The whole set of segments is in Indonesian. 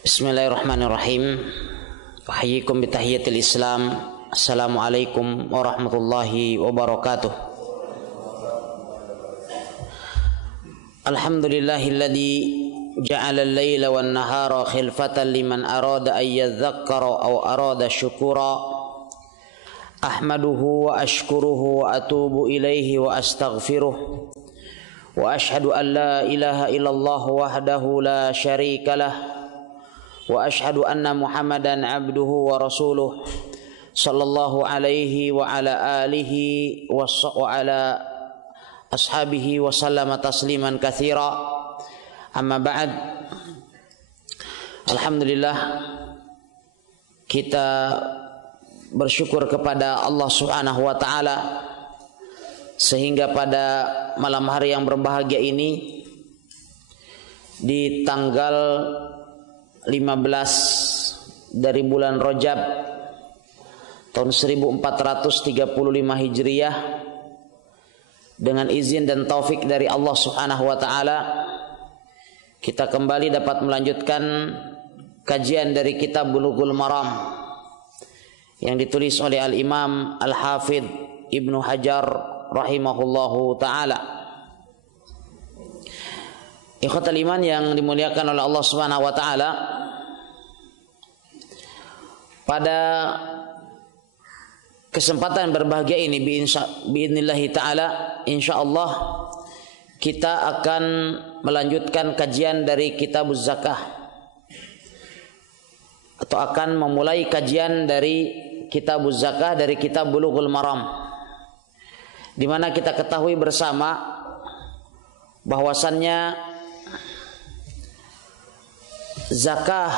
Bismillahirrahmanirrahim. Uhayyikum bitahiyatil Islam. Assalamualaikum warahmatullahi wabarakatuh. Alhamdulillahilladzi ja'ala al-laila wan-nahara khilfatan liman arada an yadhakkara aw arada syukura. Ahmaduhu wa ashkuruhu wa atubu ilaihi wa astaghfiruh. Wa ashhadu an la ilaha illallah wahdahu la syarika lah. Wa ashhadu anna Muhammadan abduhu wa rasuluh sallallahu alaihi wa ala alihi wa ala ashabihi wa sallama tasliman katsira. Amma ba'd. Alhamdulillah, kita bersyukur kepada Allah Subhanahu wa taala sehingga pada malam hari yang berbahagia ini di tanggal 15 dari bulan Rajab tahun 1435 Hijriah, dengan izin dan taufik dari Allah Subhanahu wa taala, kita kembali dapat melanjutkan kajian dari kitab Bulughul Maram yang ditulis oleh Al-Imam Al-Hafidh Ibnu Hajar rahimahullahu taala. Ikhwatal iman yang dimuliakan oleh Allah Subhanahu wa taala, pada kesempatan berbahagia ini biidznillah taala, insyaallah kita akan melanjutkan kajian dari Kitabuz Zakah, atau akan memulai kajian dari Kitabuz Zakah dari kitab Bulughul Maram, di mana kita ketahui bersama bahwasannya zakah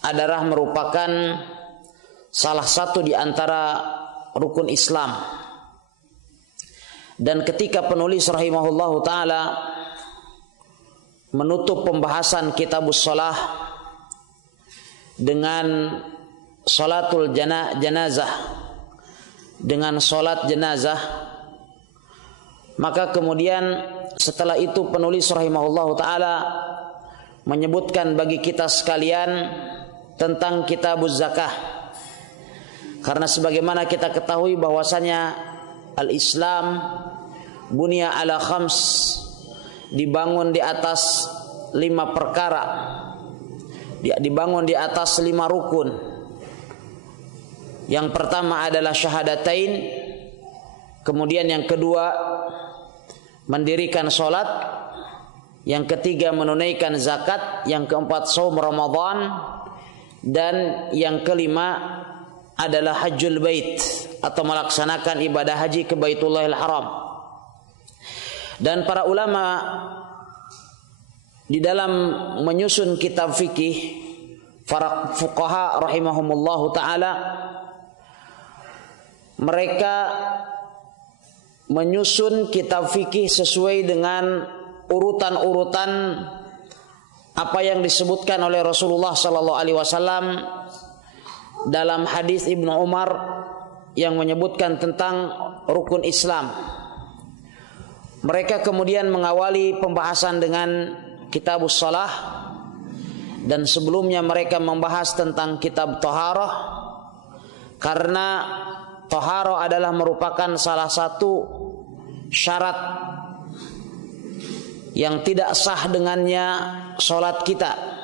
adalah merupakan salah satu di antara rukun Islam. Dan ketika penulis rahimahullahu taala menutup pembahasan Kitabus Shalah dengan salatul janazah, dengan salat jenazah, maka kemudian setelah itu penulis rahimahullahu taala menyebutkan bagi kita sekalian tentang Kitabuz Zakah. Karena sebagaimana kita ketahui bahwasanya al-Islam bunya ala khams, dibangun di atas 5 perkara, dibangun di atas 5 rukun. Yang pertama adalah syahadatain, kemudian yang kedua mendirikan salat, yang ketiga menunaikan zakat, yang keempat shaum Ramadan, dan yang kelima adalah hajjul bait atau melaksanakan ibadah haji ke Baitullahil Haram. Dan para ulama di dalam menyusun kitab fikih, para fuqaha rahimahumullahu taala, mereka menyusun kitab fikih sesuai dengan urutan-urutan apa yang disebutkan oleh Rasulullah sallallahu alaihi wasallam dalam hadis Ibnu Umar yang menyebutkan tentang rukun Islam. Mereka kemudian mengawali pembahasan dengan Kitabus Shalah, dan sebelumnya mereka membahas tentang kitab Thaharah, karena Thaharah adalah merupakan salah satu syarat yang tidak sah dengannya solat kita.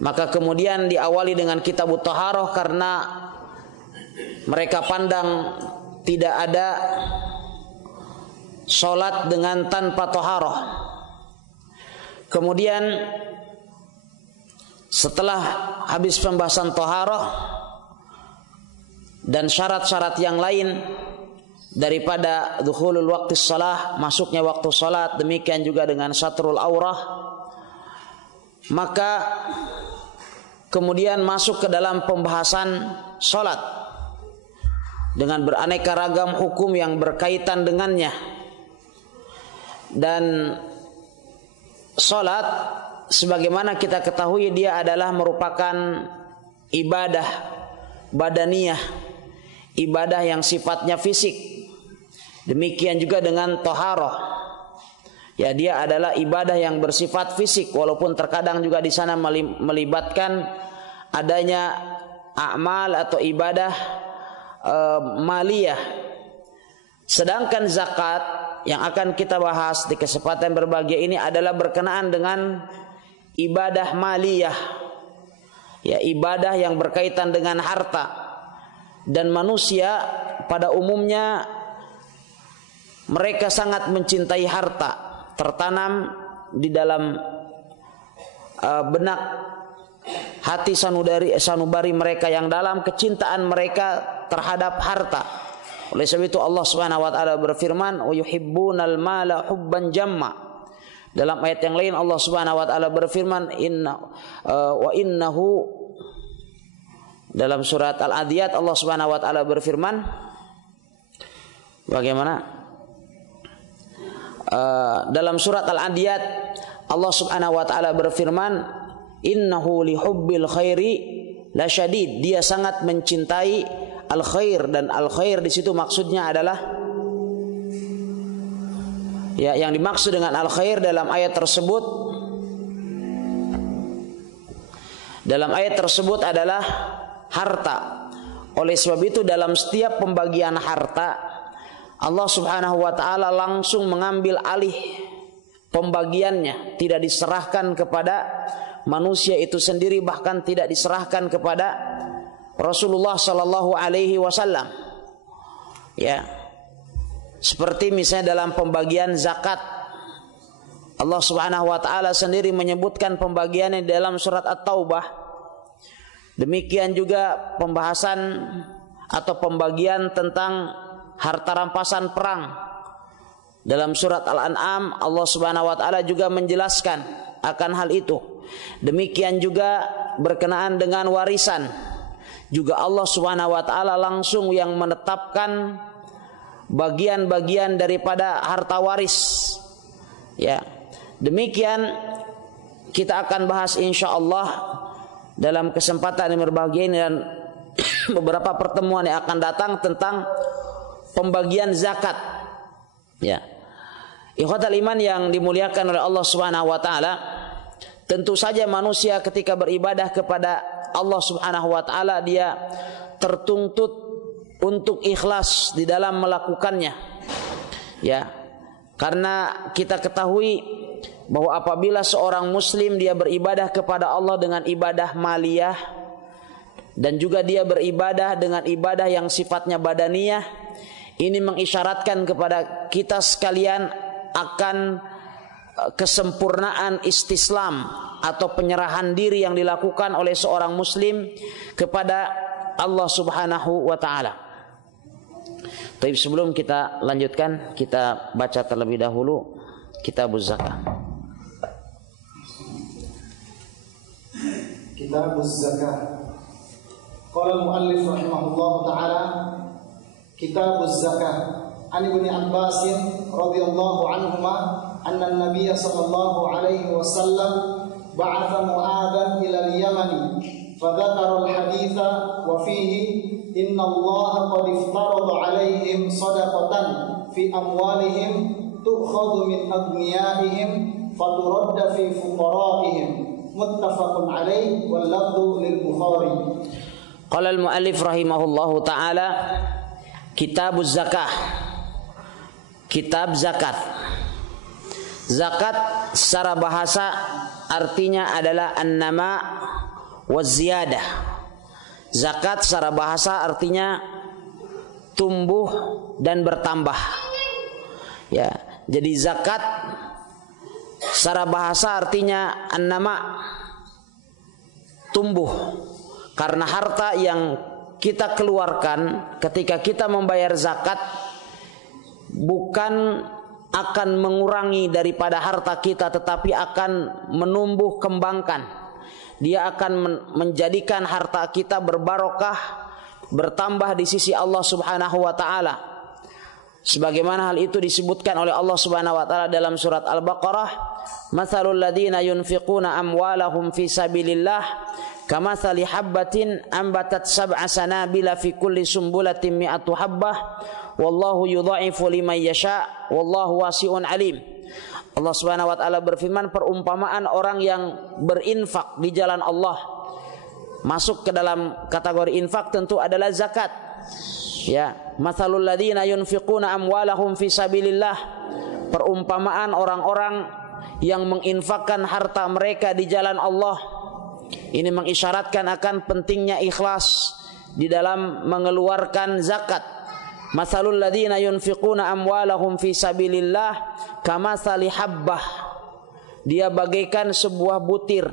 Maka kemudian diawali dengan kitab Thaharah karena mereka pandang tidak ada solat dengan tanpa Thaharah. Kemudian setelah habis pembahasan Thaharah dan syarat-syarat yang lain daripada dukhulul waqti shalah, masuknya waktu salat, demikian juga dengan satrul aurah, maka kemudian masuk ke dalam pembahasan salat dengan beraneka ragam hukum yang berkaitan dengannya. Dan salat sebagaimana kita ketahui dia adalah merupakan ibadah badaniyah, ibadah yang sifatnya fisik. Demikian juga dengan taharah Ya, dia adalah ibadah yang bersifat fisik, walaupun terkadang juga di sana melibatkan adanya amal atau ibadah maliyah. Sedangkan zakat yang akan kita bahas di kesempatan berbahagia ini adalah berkenaan dengan ibadah maliyah. Ya, ibadah yang berkaitan dengan harta. Dan manusia pada umumnya mereka sangat mencintai harta, tertanam di dalam benak hati sanubari mereka yang dalam kecintaan mereka terhadap harta. Oleh sebab itu Allah Subhanahu wa taala berfirman, "Wa yuhibbunal mala hubban jamma." Dalam ayat yang lain Allah Subhanahu wa taala berfirman, dalam surat Al-Adiyat Allah Subhanahu wa taala berfirman bagaimana? Dalam surat Al-Adiyat Allah Subhanahu wa taala berfirman, "Innahu lihubbil khairi lasyadid." Dia sangat mencintai al-khair, dan al-khair di situ maksudnya adalah, ya, yang dimaksud dengan al-khair dalam ayat tersebut adalah harta. Oleh sebab itu dalam setiap pembagian harta Allah Subhanahu wa taala langsung mengambil alih pembagiannya, tidak diserahkan kepada manusia itu sendiri, bahkan tidak diserahkan kepada Rasulullah sallallahu alaihi wasallam. Ya. Seperti misalnya dalam pembagian zakat, Allah Subhanahu wa taala sendiri menyebutkan pembagiannya dalam surat At-Taubah. Demikian juga pembahasan atau pembagian tentang harta rampasan perang. Dalam surat Al-An'am Allah Subhanahu wa taala juga menjelaskan akan hal itu. Demikian juga berkenaan dengan warisan. Juga Allah Subhanahu wa taala langsung yang menetapkan bagian-bagian daripada harta waris. Ya. Demikian kita akan bahas insyaallah dalam kesempatan yang berbahagia ini dan beberapa pertemuan yang akan datang tentang pembagian zakat. Ya. Ikhwatal iman yang dimuliakan oleh Allah Subhanahu wa taala, tentu saja manusia ketika beribadah kepada Allah Subhanahu wa taala dia tertuntut untuk ikhlas di dalam melakukannya. Ya. Karena kita ketahui bahwa apabila seorang muslim dia beribadah kepada Allah dengan ibadah maliyah dan juga dia beribadah dengan ibadah yang sifatnya badaniyah, ini mengisyaratkan kepada kita sekalian akan kesempurnaan istislam atau penyerahan diri yang dilakukan oleh seorang muslim kepada Allah Subhanahu wa taala. Tapi sebelum kita lanjutkan, kita baca terlebih dahulu Kitabuz Zakah. Kitabuz Zakah. Qala al-muallif rahimahullah ta'ala, Kitabuz Zakah. An Ibnu Abbas radhiyallahu anhuma anna an-nabiy sallallahu alaihi wasallam ba'atha Mu'adhan ila al-Yaman fadhakara al-haditha wa fihi inna Allah qad iftarada alaihim sadaqatan fi amwalihim tu'khadhu min aghniyaihim faturadda fi fuqaraihim. Muttafaqun alaih wal lafdhu lil Bukhari. Qala al-muallif rahimahullahu taala, Kitabuz Zakah. Kitab zakat. Zakat secara bahasa artinya adalah an-nama wa ziyadah. Zakat secara bahasa artinya tumbuh dan bertambah. Ya, jadi zakat secara bahasa artinya an-nama, tumbuh. Karena harta yang kita keluarkan ketika kita membayar zakat bukan akan mengurangi daripada harta kita, tetapi akan menumbuh kembangkan. Dia akan menjadikan harta kita berbarokah, bertambah di sisi Allah Subhanahu wa taala. Sebagaimana hal itu disebutkan oleh Allah Subhanahu wa taala dalam surat Al-Baqarah, "Matsalul ladzina yunfiquna amwalahum fi sabilillah kamatsali habbatin ambatat sab'a sanabila fi kulli sumbulatin mi'atu habbah wallahu yudha'ifu liman yasha wallahu wasi'un alim." Allah Subhanahu wa taala berfirman, perumpamaan orang yang berinfak di jalan Allah. Masuk ke dalam kategori infak tentu adalah zakat. Ya, matsalul ladzina yunfiquna amwalahum fi sabilillah. Perumpamaan orang-orang yang menginfakkan harta mereka di jalan Allah. Ini mengisyaratkan akan pentingnya ikhlas di dalam mengeluarkan zakat. Matsalul ladzina yunfiquna amwalahum fi sabilillah kamatsali habbah. Dia bagaikan sebuah butir.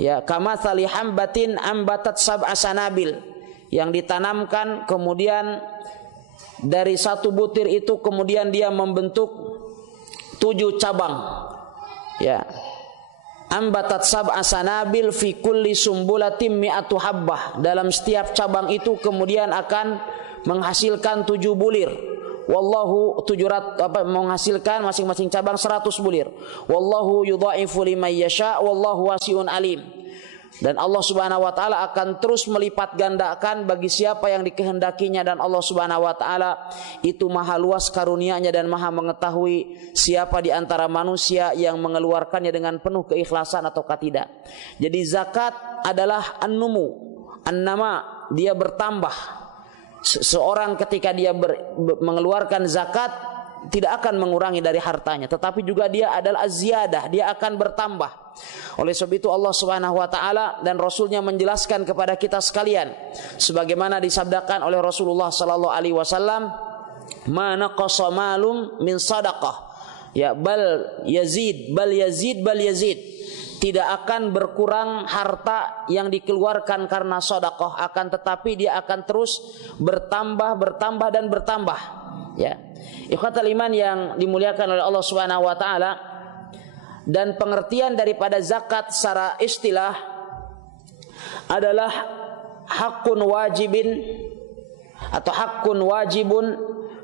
Ya, kamatsali hambatin ambatat sab'a sanabil, yang ditanamkan kemudian dari satu butir itu kemudian dia membentuk 7 cabang. Ya. Ambatat sab'a sanabil fi kulli sumbulatin mi'atu habbah. Dalam setiap cabang itu kemudian akan menghasilkan 7 bulir. Wallahu 700 menghasilkan masing-masing cabang 100 bulir. Wallahu yudha'ifu liman yasha wallahu wasi'un alim. Dan Allah Subhanahu wa taala akan terus melipat gandakan bagi siapa yang dikehendakinya, dan Allah Subhanahu wa taala itu maha luas karunia-Nya dan maha mengetahui siapa di antara manusia yang mengeluarkannya dengan penuh keikhlasan ataukah tidak. Jadi zakat adalah an-numu, an-nama, dia bertambah. Seorang ketika dia mengeluarkan zakat tidak akan mengurangi dari hartanya, tetapi juga dia adalah az-ziyadah, dia akan bertambah. Oleh sebab itu Allah Subhanahu wa taala dan Rasulnya menjelaskan kepada kita sekalian, sebagaimana disabdakan oleh Rasulullah sallallahu alaihi wasallam, "Ma naqasa malum min shadaqah." Ya, bal yazid, bal yazid, bal yazid. Tidak akan berkurang harta yang dikeluarkan karena sedekah, akan tetapi dia akan terus bertambah, bertambah dan bertambah. Ya. Ikhwatal iman yang dimuliakan oleh Allah Subhanahu wa taala, dan pengertian daripada zakat secara istilah adalah hakun wajibin atau hakun wajibun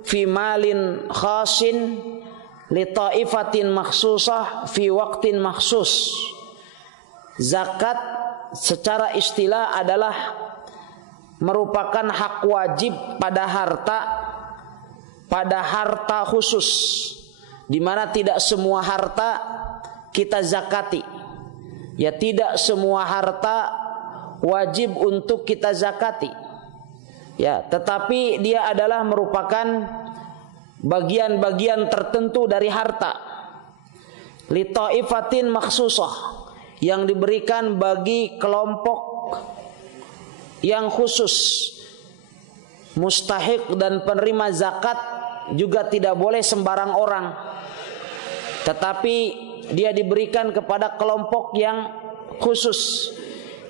fi malin khasin li taifatin makhsusah fi waqtin makhsus. Zakat secara istilah adalah merupakan hak wajib pada harta khusus, di mana tidak semua harta kita zakati. Ya, tidak semua harta wajib untuk kita zakati. Ya, tetapi dia adalah merupakan bagian-bagian tertentu dari harta. Li taifatin makhsusah, yang diberikan bagi kelompok yang khusus. Mustahik dan penerima zakat juga tidak boleh sembarang orang, tetapi dia diberikan kepada kelompok yang khusus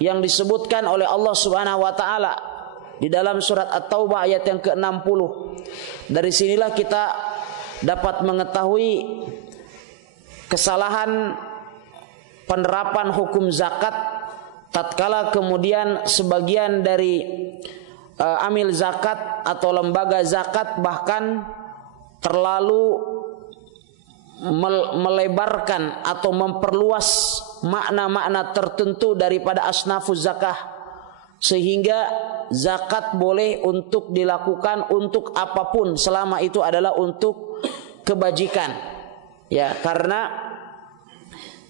yang disebutkan oleh Allah Subhanahu wa taala di dalam surat At-Taubah ayat yang ke-60. Dari sinilah kita dapat mengetahui kesalahan penerapan hukum zakat tatkala kemudian sebagian dari amil zakat atau lembaga zakat bahkan terlalu melebarkan atau memperluas makna-makna tertentu daripada asnafuz zakah, sehingga zakat boleh untuk dilakukan untuk apapun selama itu adalah untuk kebajikan. Ya, karena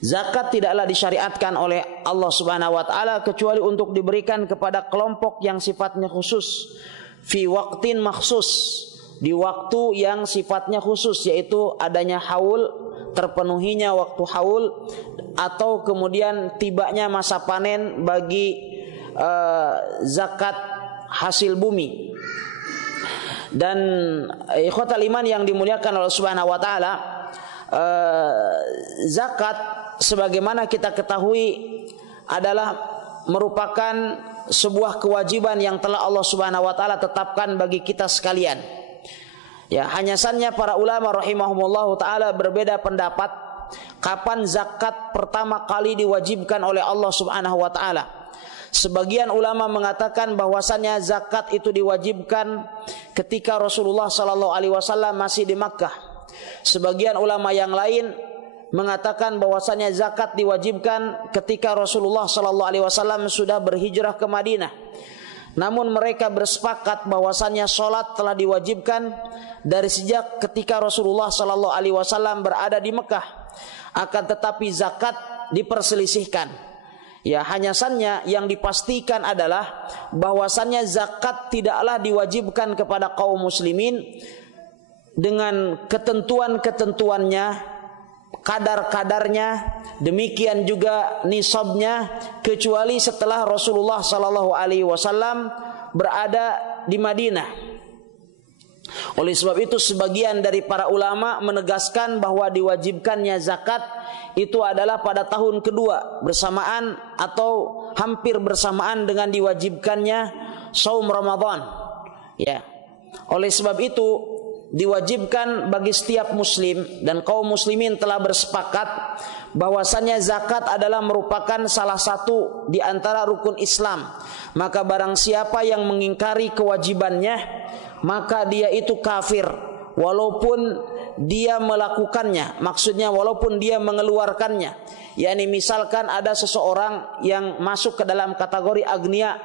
zakat tidaklah disyariatkan oleh Allah Subhanahu wa taala kecuali untuk diberikan kepada kelompok yang sifatnya khusus, fi waqtin makhsus, di waktu yang sifatnya khusus, yaitu adanya haul, terpenuhinya waktu haul, atau kemudian tibanya masa panen bagi zakat hasil bumi. Dan ikhwatal iman yang dimuliakan oleh Subhanahu wa taala, zakat sebagaimana kita ketahui adalah merupakan sebuah kewajiban yang telah Allah Subhanahu wa taala tetapkan bagi kita sekalian. Ya, hanya saja para ulama rahimahumullah taala berbeda pendapat kapan zakat pertama kali diwajibkan oleh Allah Subhanahu wa taala. Sebagian ulama mengatakan bahwasannya zakat itu diwajibkan ketika Rasulullah sallallahu alaihi wasallam masih di Makkah. Sebagian ulama yang lain mengatakan bahwasannya zakat diwajibkan ketika Rasulullah sallallahu alaihi wasallam sudah berhijrah ke Madinah. namun mereka bersepakat bahwasannya sholat telah diwajibkan dari sejak ketika Rasulullah Sallallahu Alaihi Wasallam berada di Mekah. Akan tetapi zakat diperselisihkan. Ya, hanya saja yang dipastikan adalah bahwasannya zakat tidaklah diwajibkan kepada kaum muslimin dengan ketentuan-ketentuannya, kadar-kadarnya, demikian juga nisabnya, kecuali setelah Rasulullah Sallallahu Alaihi Wasallam berada di Madinah. Oleh sebab itu sebagian dari para ulama menegaskan bahwa diwajibkannya zakat itu adalah pada tahun kedua bersamaan atau hampir bersamaan dengan diwajibkannya saum Ramadan. Ya. Oleh sebab itu diwajibkan bagi setiap muslim, dan kaum muslimin telah bersepakat bahwasannya zakat adalah merupakan salah satu di antara rukun Islam. Maka barang siapa yang mengingkari kewajibannya, maka dia itu kafir walaupun dia melakukannya. Maksudnya walaupun dia mengeluarkannya. yakni misalkan ada seseorang yang masuk ke dalam kategori agnia,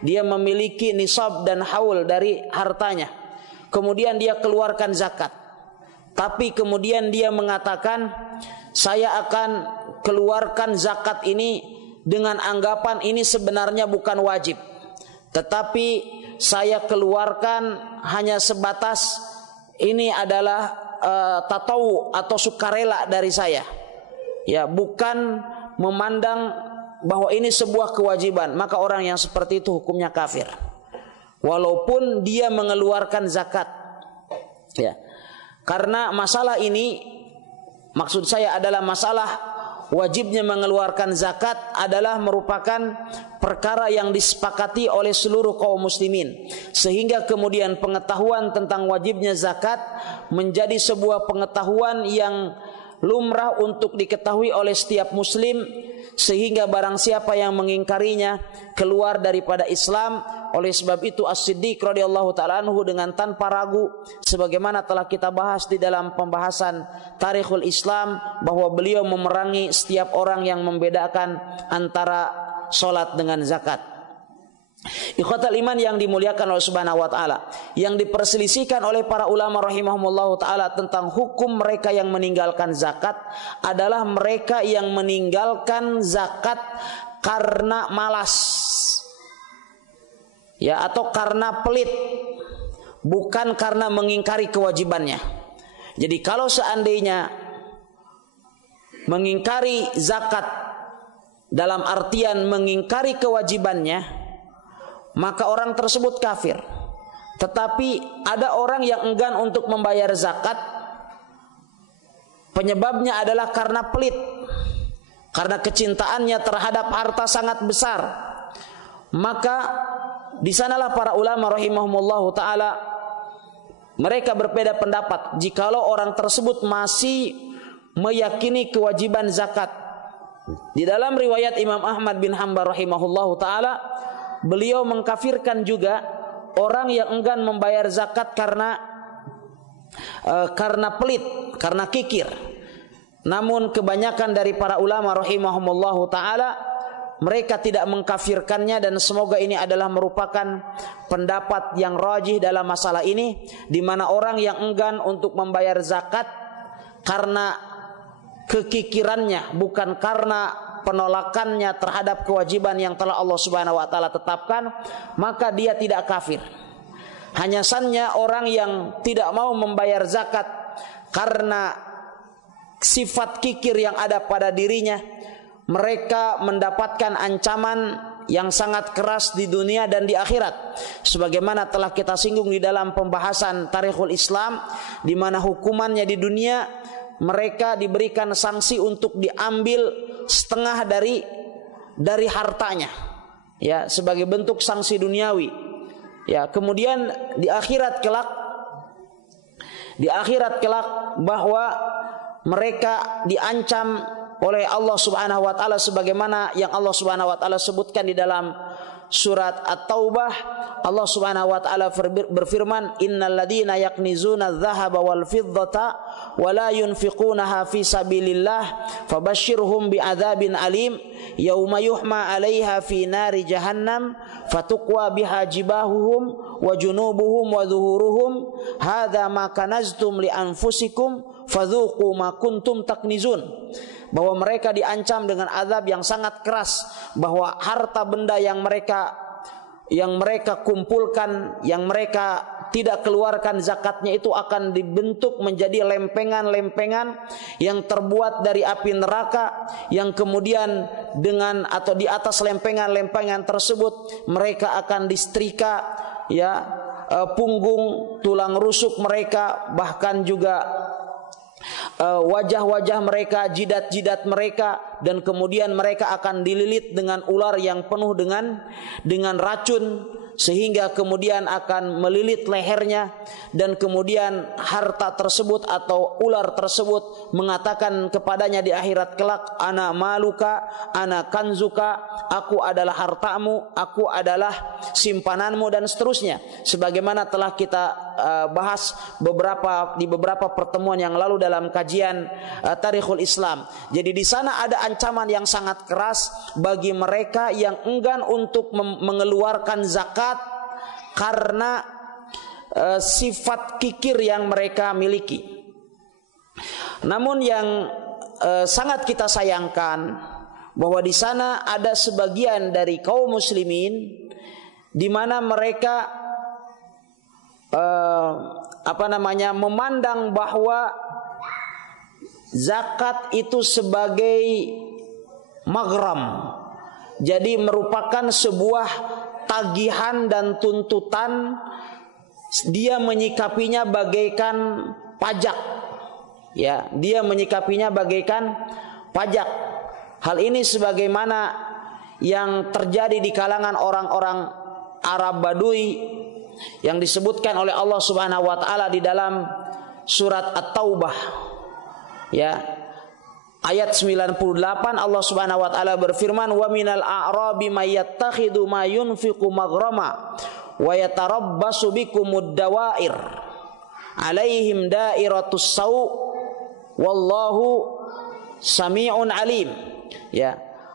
dia memiliki nisab dan haul dari hartanya, kemudian dia keluarkan zakat, tapi kemudian dia mengatakan saya akan keluarkan zakat ini dengan anggapan ini sebenarnya bukan wajib, tetapi saya keluarkan hanya sebatas ini adalah tatawu atau sukarela dari saya, ya, bukan memandang bahwa ini sebuah kewajiban, maka orang yang seperti itu hukumnya kafir walaupun dia mengeluarkan zakat, ya. Karena masalah ini, maksud saya adalah masalah wajibnya mengeluarkan zakat adalah merupakan perkara yang disepakati oleh seluruh kaum muslimin, sehingga kemudian pengetahuan tentang wajibnya zakat menjadi sebuah pengetahuan yang lumrah untuk diketahui oleh setiap muslim, sehingga barang siapa yang mengingkarinya keluar daripada Islam. Oleh sebab itu As-Siddiq radhiyallahu ta'ala anhu dengan tanpa ragu, sebagaimana telah kita bahas di dalam pembahasan Tarikhul Islam, bahwa beliau memerangi setiap orang yang membedakan antara solat dengan zakat. Ikhwatal iman yang dimuliakan oleh Subhanahu wa ta'ala, yang diperselisihkan oleh para ulama rahimahumullah ta'ala tentang hukum mereka yang meninggalkan zakat adalah mereka yang meninggalkan zakat karena malas, ya, atau karena pelit, bukan karena mengingkari kewajibannya. Jadi kalau seandainya mengingkari zakat dalam artian mengingkari kewajibannya, maka orang tersebut kafir. Tetapi ada orang yang enggan untuk membayar zakat, penyebabnya adalah karena pelit, karena kecintaannya terhadap harta sangat besar. Maka di sanalah para ulama rahimahumullah ta'ala mereka berbeda pendapat jikalau orang tersebut masih meyakini kewajiban zakat. Di dalam riwayat Imam Ahmad bin Hanbal rahimahullah ta'ala, beliau mengkafirkan juga orang yang enggan membayar zakat karena pelit, karena kikir. Namun kebanyakan dari para ulama rahimahumullah ta'ala mereka tidak mengkafirkannya, dan semoga ini adalah merupakan pendapat yang rajih dalam masalah ini, di mana orang yang enggan untuk membayar zakat karena kekikirannya, bukan karena penolakannya terhadap kewajiban yang telah Allah Subhanahu wa taala tetapkan, maka dia tidak kafir. Hanya saja orang yang tidak mau membayar zakat karena sifat kikir yang ada pada dirinya, mereka mendapatkan ancaman yang sangat keras di dunia dan di akhirat, sebagaimana telah kita singgung di dalam pembahasan Tarikhul Islam, di mana hukumannya di dunia mereka diberikan sanksi untuk diambil setengah dari hartanya, ya, sebagai bentuk sanksi duniawi, ya. Kemudian di akhirat kelak bahwa mereka diancam oleh Allah Subhanahu wa taala sebagaimana yang Allah Subhanahu wa taala sebutkan di dalam surat At-Taubah, Allah Subhanahu wa taala berfirman, "Innal ladzina yaknizuna adh-dhahaba wal fiddata wa la yunfiqunaha fi sabilillah fabashshirhum bi'adzabin alim yauma yuhma 'alaiha fi nari jahannam fatuqwa biha jibahuhum wa junubuhum wa dhuhuruhum hadza ma kanaztum li anfusikum fadzuqu ma kuntum taknizun." Bahwa mereka diancam dengan azab yang sangat keras, bahwa harta benda yang mereka kumpulkan, yang mereka tidak keluarkan zakatnya itu akan dibentuk menjadi lempengan-lempengan yang terbuat dari api neraka, yang kemudian dengan atau di atas lempengan-lempengan tersebut mereka akan disetrika punggung, tulang rusuk mereka, bahkan juga wajah-wajah mereka, jidat-jidat mereka, dan kemudian mereka akan dililit dengan ular yang penuh dengan racun, sehingga kemudian akan melilit lehernya, dan kemudian harta tersebut atau ular tersebut mengatakan kepadanya di akhirat kelak, "Ana maluka, ana kanzuka," aku adalah hartamu, aku adalah simpananmu, dan seterusnya, sebagaimana telah kita bahas di beberapa pertemuan yang lalu dalam kajian Tarikhul Islam. Jadi di sana ada ancaman yang sangat keras bagi mereka yang enggan untuk mengeluarkan zakat karena sifat kikir yang mereka miliki. Namun yang sangat kita sayangkan bahwa di sana ada sebagian dari kaum muslimin di mana mereka memandang bahwa zakat itu sebagai maghram, jadi merupakan sebuah tagihan dan tuntutan. Dia menyikapinya bagaikan pajak, dia menyikapinya bagaikan pajak. Hal ini sebagaimana yang terjadi di kalangan orang-orang Arab Badui yang disebutkan oleh Allah Subhanahu wa taala di dalam surat At-Taubah. Ayat 98 Allah Subhanahu wa taala berfirman, "Wa minal a'rabi may yattakhidhu ma yunfiqu maghrama wa yatarabbasu bikumud dawair 'alaihim dairatus sau' wallahu sami'un alim."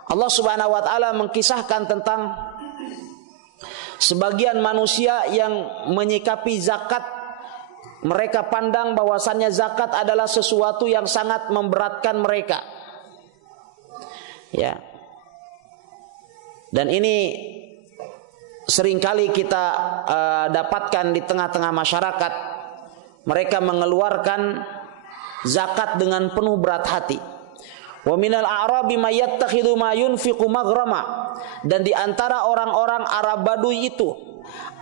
Allah Subhanahu wa taala mengkisahkan tentang sebagian manusia yang menyikapi zakat, mereka pandang bahwasannya zakat adalah sesuatu yang sangat memberatkan mereka. Dan ini seringkali kita dapatkan di tengah-tengah masyarakat. Mereka mengeluarkan zakat dengan penuh berat hati. Wa minal a'rabi may yattakhidhu ma yunfiqu maghrama, dan di antara orang-orang Arab Badui itu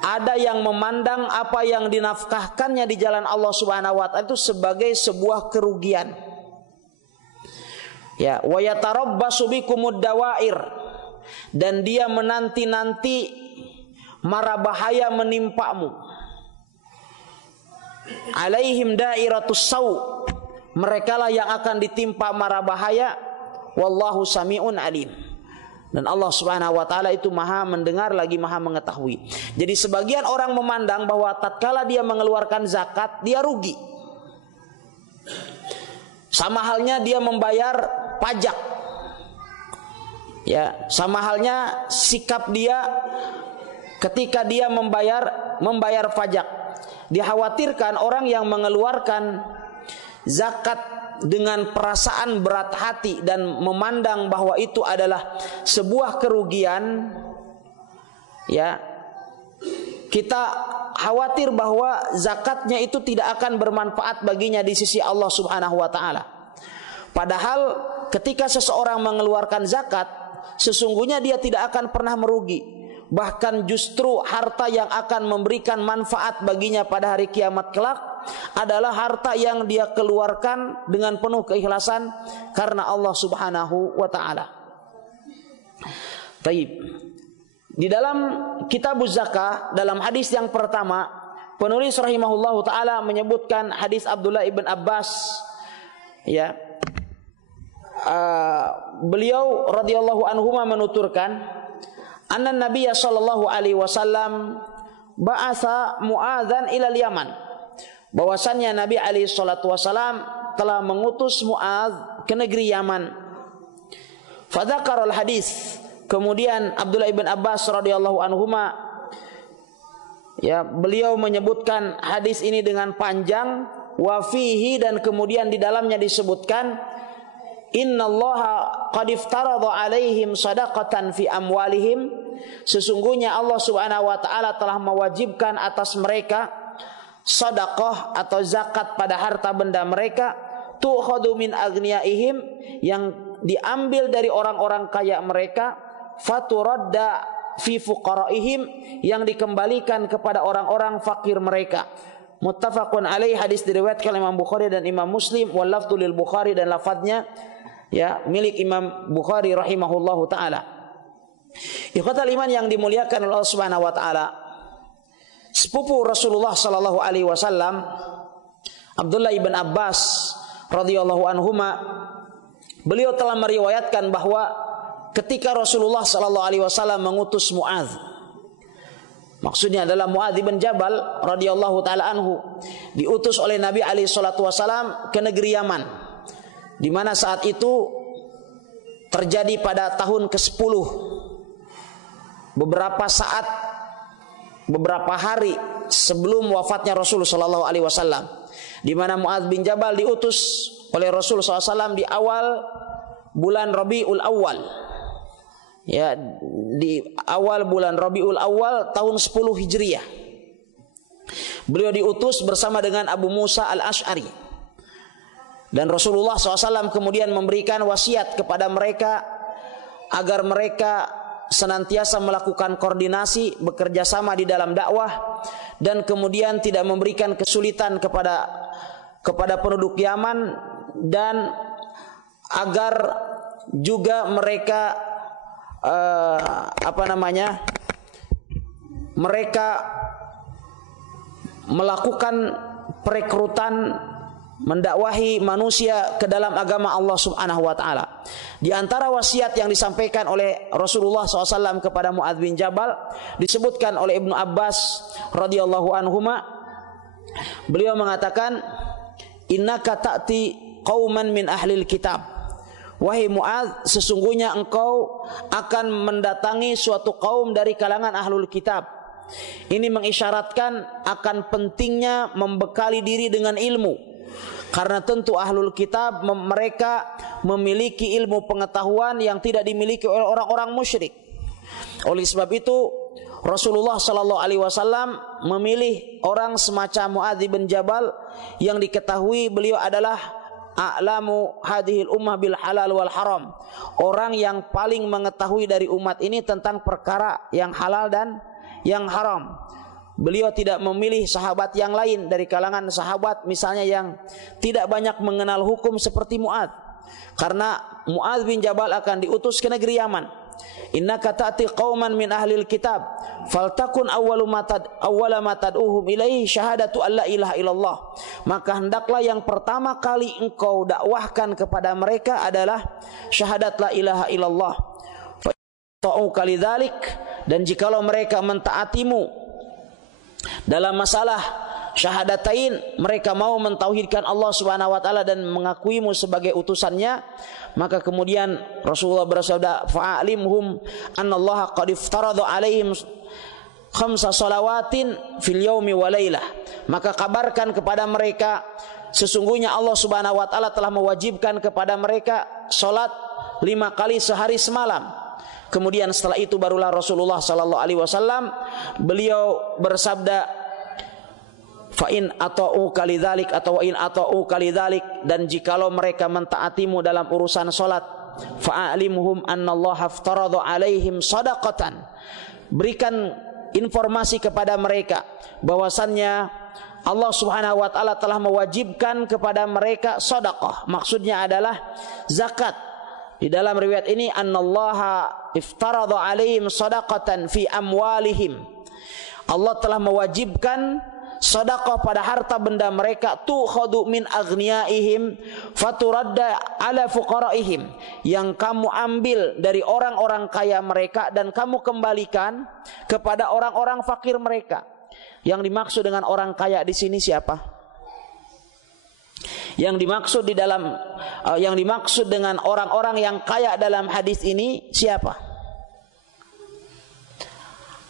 ada yang memandang apa yang dinafkahkannya di jalan Allah Subhanahu wa taala itu sebagai sebuah kerugian. Wa yatarabbasu bikumud dawair, dan dia menanti-nanti mara bahaya menimpamu. Alaihim dairatus sau', merekalah yang akan ditimpa mara bahaya. Wallahu sami'un alim, dan Allah Subhanahu wa taala itu Maha mendengar lagi Maha mengetahui. Jadi sebagian orang memandang bahwa tatkala dia mengeluarkan zakat dia rugi. Sama halnya dia membayar pajak. Sama halnya sikap dia ketika dia membayar pajak. Dikhawatirkan orang yang mengeluarkan zakat dengan perasaan berat hati dan memandang bahwa itu adalah sebuah kerugian, kita khawatir bahwa zakatnya itu tidak akan bermanfaat baginya di sisi Allah Subhanahu wa taala. Padahal ketika seseorang mengeluarkan zakat, sesungguhnya dia tidak akan pernah merugi. Bahkan justru harta yang akan memberikan manfaat baginya pada hari kiamat kelak adalah harta yang dia keluarkan dengan penuh keikhlasan karena Allah Subhanahu wa taala. Baik. Di dalam Kitabuz Zakah, dalam hadis yang pertama, penulis rahimahullahu taala menyebutkan hadis Abdullah ibn Abbas. Beliau radhiyallahu anhuma menuturkan, anna Nabiy sallallahu alaihi wasallam ba'atha Mu'adzan ila Yaman. Bahwasannya Nabi alaihi salatu wasallam telah mengutus Mu'adz ke negeri Yaman. Fadzakarul hadis. Kemudian Abdullah ibn Abbas radhiyallahu anhuma, ya, beliau menyebutkan hadis ini dengan panjang. Wa fihi, dan kemudian di dalamnya disebutkan, innallaha qad iftarada alaihim shadaqatan fi amwalihim. Sesungguhnya Allah Subhanahu wa taala telah mewajibkan atas mereka sedekah atau zakat pada harta benda mereka, tu'khadhu min aghniyaihim, yang diambil dari orang-orang kaya mereka, faturadda fi fuqaraihim, yang dikembalikan kepada orang-orang fakir mereka. Muttafaqun alaih, hadis diriwayatkan Imam Bukhari dan Imam Muslim, wal lafdhu lil Bukhari, dan lafadznya ya milik Imam Bukhari rahimahullahu taala. Ikhwatal iman yang dimuliakan oleh Allah Subhanahu wa taala, sepupu Rasulullah sallallahu alaihi wasallam Abdullah ibn Abbas radhiyallahu anhuma, beliau telah meriwayatkan bahwa ketika Rasulullah sallallahu alaihi wasallam mengutus Mu'adz, maksudnya adalah Mu'adz bin Jabal radhiyallahu taala anhu, diutus oleh Nabi alaihi salatu wasallam ke negeri Yaman, di mana saat itu terjadi pada tahun ke-10, beberapa hari sebelum wafatnya Rasul sallallahu alaihi wasallam, di mana Mu'adz bin Jabal diutus oleh Rasul SAW di awal bulan Rabiul Awal, ya, di awal bulan Rabiul Awal tahun 10 Hijriah. Beliau diutus bersama dengan Abu Musa al-Ash'ari, dan Rasulullah SAW kemudian memberikan wasiat kepada mereka agar mereka senantiasa melakukan koordinasi, bekerja sama di dalam dakwah, dan kemudian tidak memberikan kesulitan kepada penduduk Yaman, dan agar juga mereka mereka melakukan perekrutan, mendakwahi manusia ke dalam agama Allah Subhanahu wa taala. Di antara wasiat yang disampaikan oleh Rasulullah SAW kepada Mu'adz bin Jabal disebutkan oleh Ibnu Abbas radhiyallahu anhuma, beliau mengatakan, innaka ta'ti qauman min ahlil kitab. Wahai Mu'adz, sesungguhnya engkau akan mendatangi suatu kaum dari kalangan ahlul kitab. Ini mengisyaratkan akan pentingnya membekali diri dengan ilmu, karena tentu ahlul kitab mereka memiliki ilmu pengetahuan yang tidak dimiliki oleh orang-orang musyrik. Oleh sebab itu Rasulullah sallallahu alaihi wasallam memilih orang semacam Mu'adz bin Jabal yang diketahui beliau adalah a'lamu hadhil ummah bil halal wal haram, orang yang paling mengetahui dari umat ini tentang perkara yang halal dan yang haram. Beliau tidak memilih sahabat yang lain dari kalangan sahabat misalnya yang tidak banyak mengenal hukum seperti Mu'adz, karena Mu'adz bin Jabal akan diutus ke negeri Yaman. Innaka ta'ti qauman min ahlil kitab faltakun awwala ma tad'uhum ilaihi syahadatu alla ilaha illallah. Maka hendaklah yang pertama kali engkau dakwahkan kepada mereka adalah syahadat la ilaha illallah. Fa ta'uka lidzalik, dan jikalau mereka mentaatimu dalam masalah syahadatain, mereka mau mentauhidkan Allah Subhanahu wa taala dan mengakuimu sebagai utusannya, maka kemudian Rasulullah bersabda, fa'alimhum annallaha qad iftarada alaihim khamsa salawatin fil yaumi wa lailah. Maka kabarkan kepada mereka, sesungguhnya Allah Subhanahu wa taala telah mewajibkan kepada mereka salat 5 kali sehari semalam. Kemudian setelah itu barulah Rasulullah sallallahu alaihi wasallam beliau bersabda, fa in ata'u kalidzalik atau in ata'u kalidzalik, dan jikalau mereka mentaatimu dalam urusan salat, fa'alimhum annallaha aftarada alaihim shadaqatan. Berikan informasi kepada mereka bahwasannya Allah Subhanahu wa taala telah mewajibkan kepada mereka sedekah. Maksudnya adalah zakat. Di dalam riwayat ini annallaha iftarada alaihim shadaqatan fi amwalihim. Allah telah mewajibkan sedekah pada harta benda mereka, tukhadu min aghniyaihim faturadda ala fuqaraihim, yang kamu ambil dari orang-orang kaya mereka dan kamu kembalikan kepada orang-orang fakir mereka. Yang dimaksud dengan orang kaya di sini siapa? Yang dimaksud dengan orang-orang yang kaya dalam hadis ini siapa?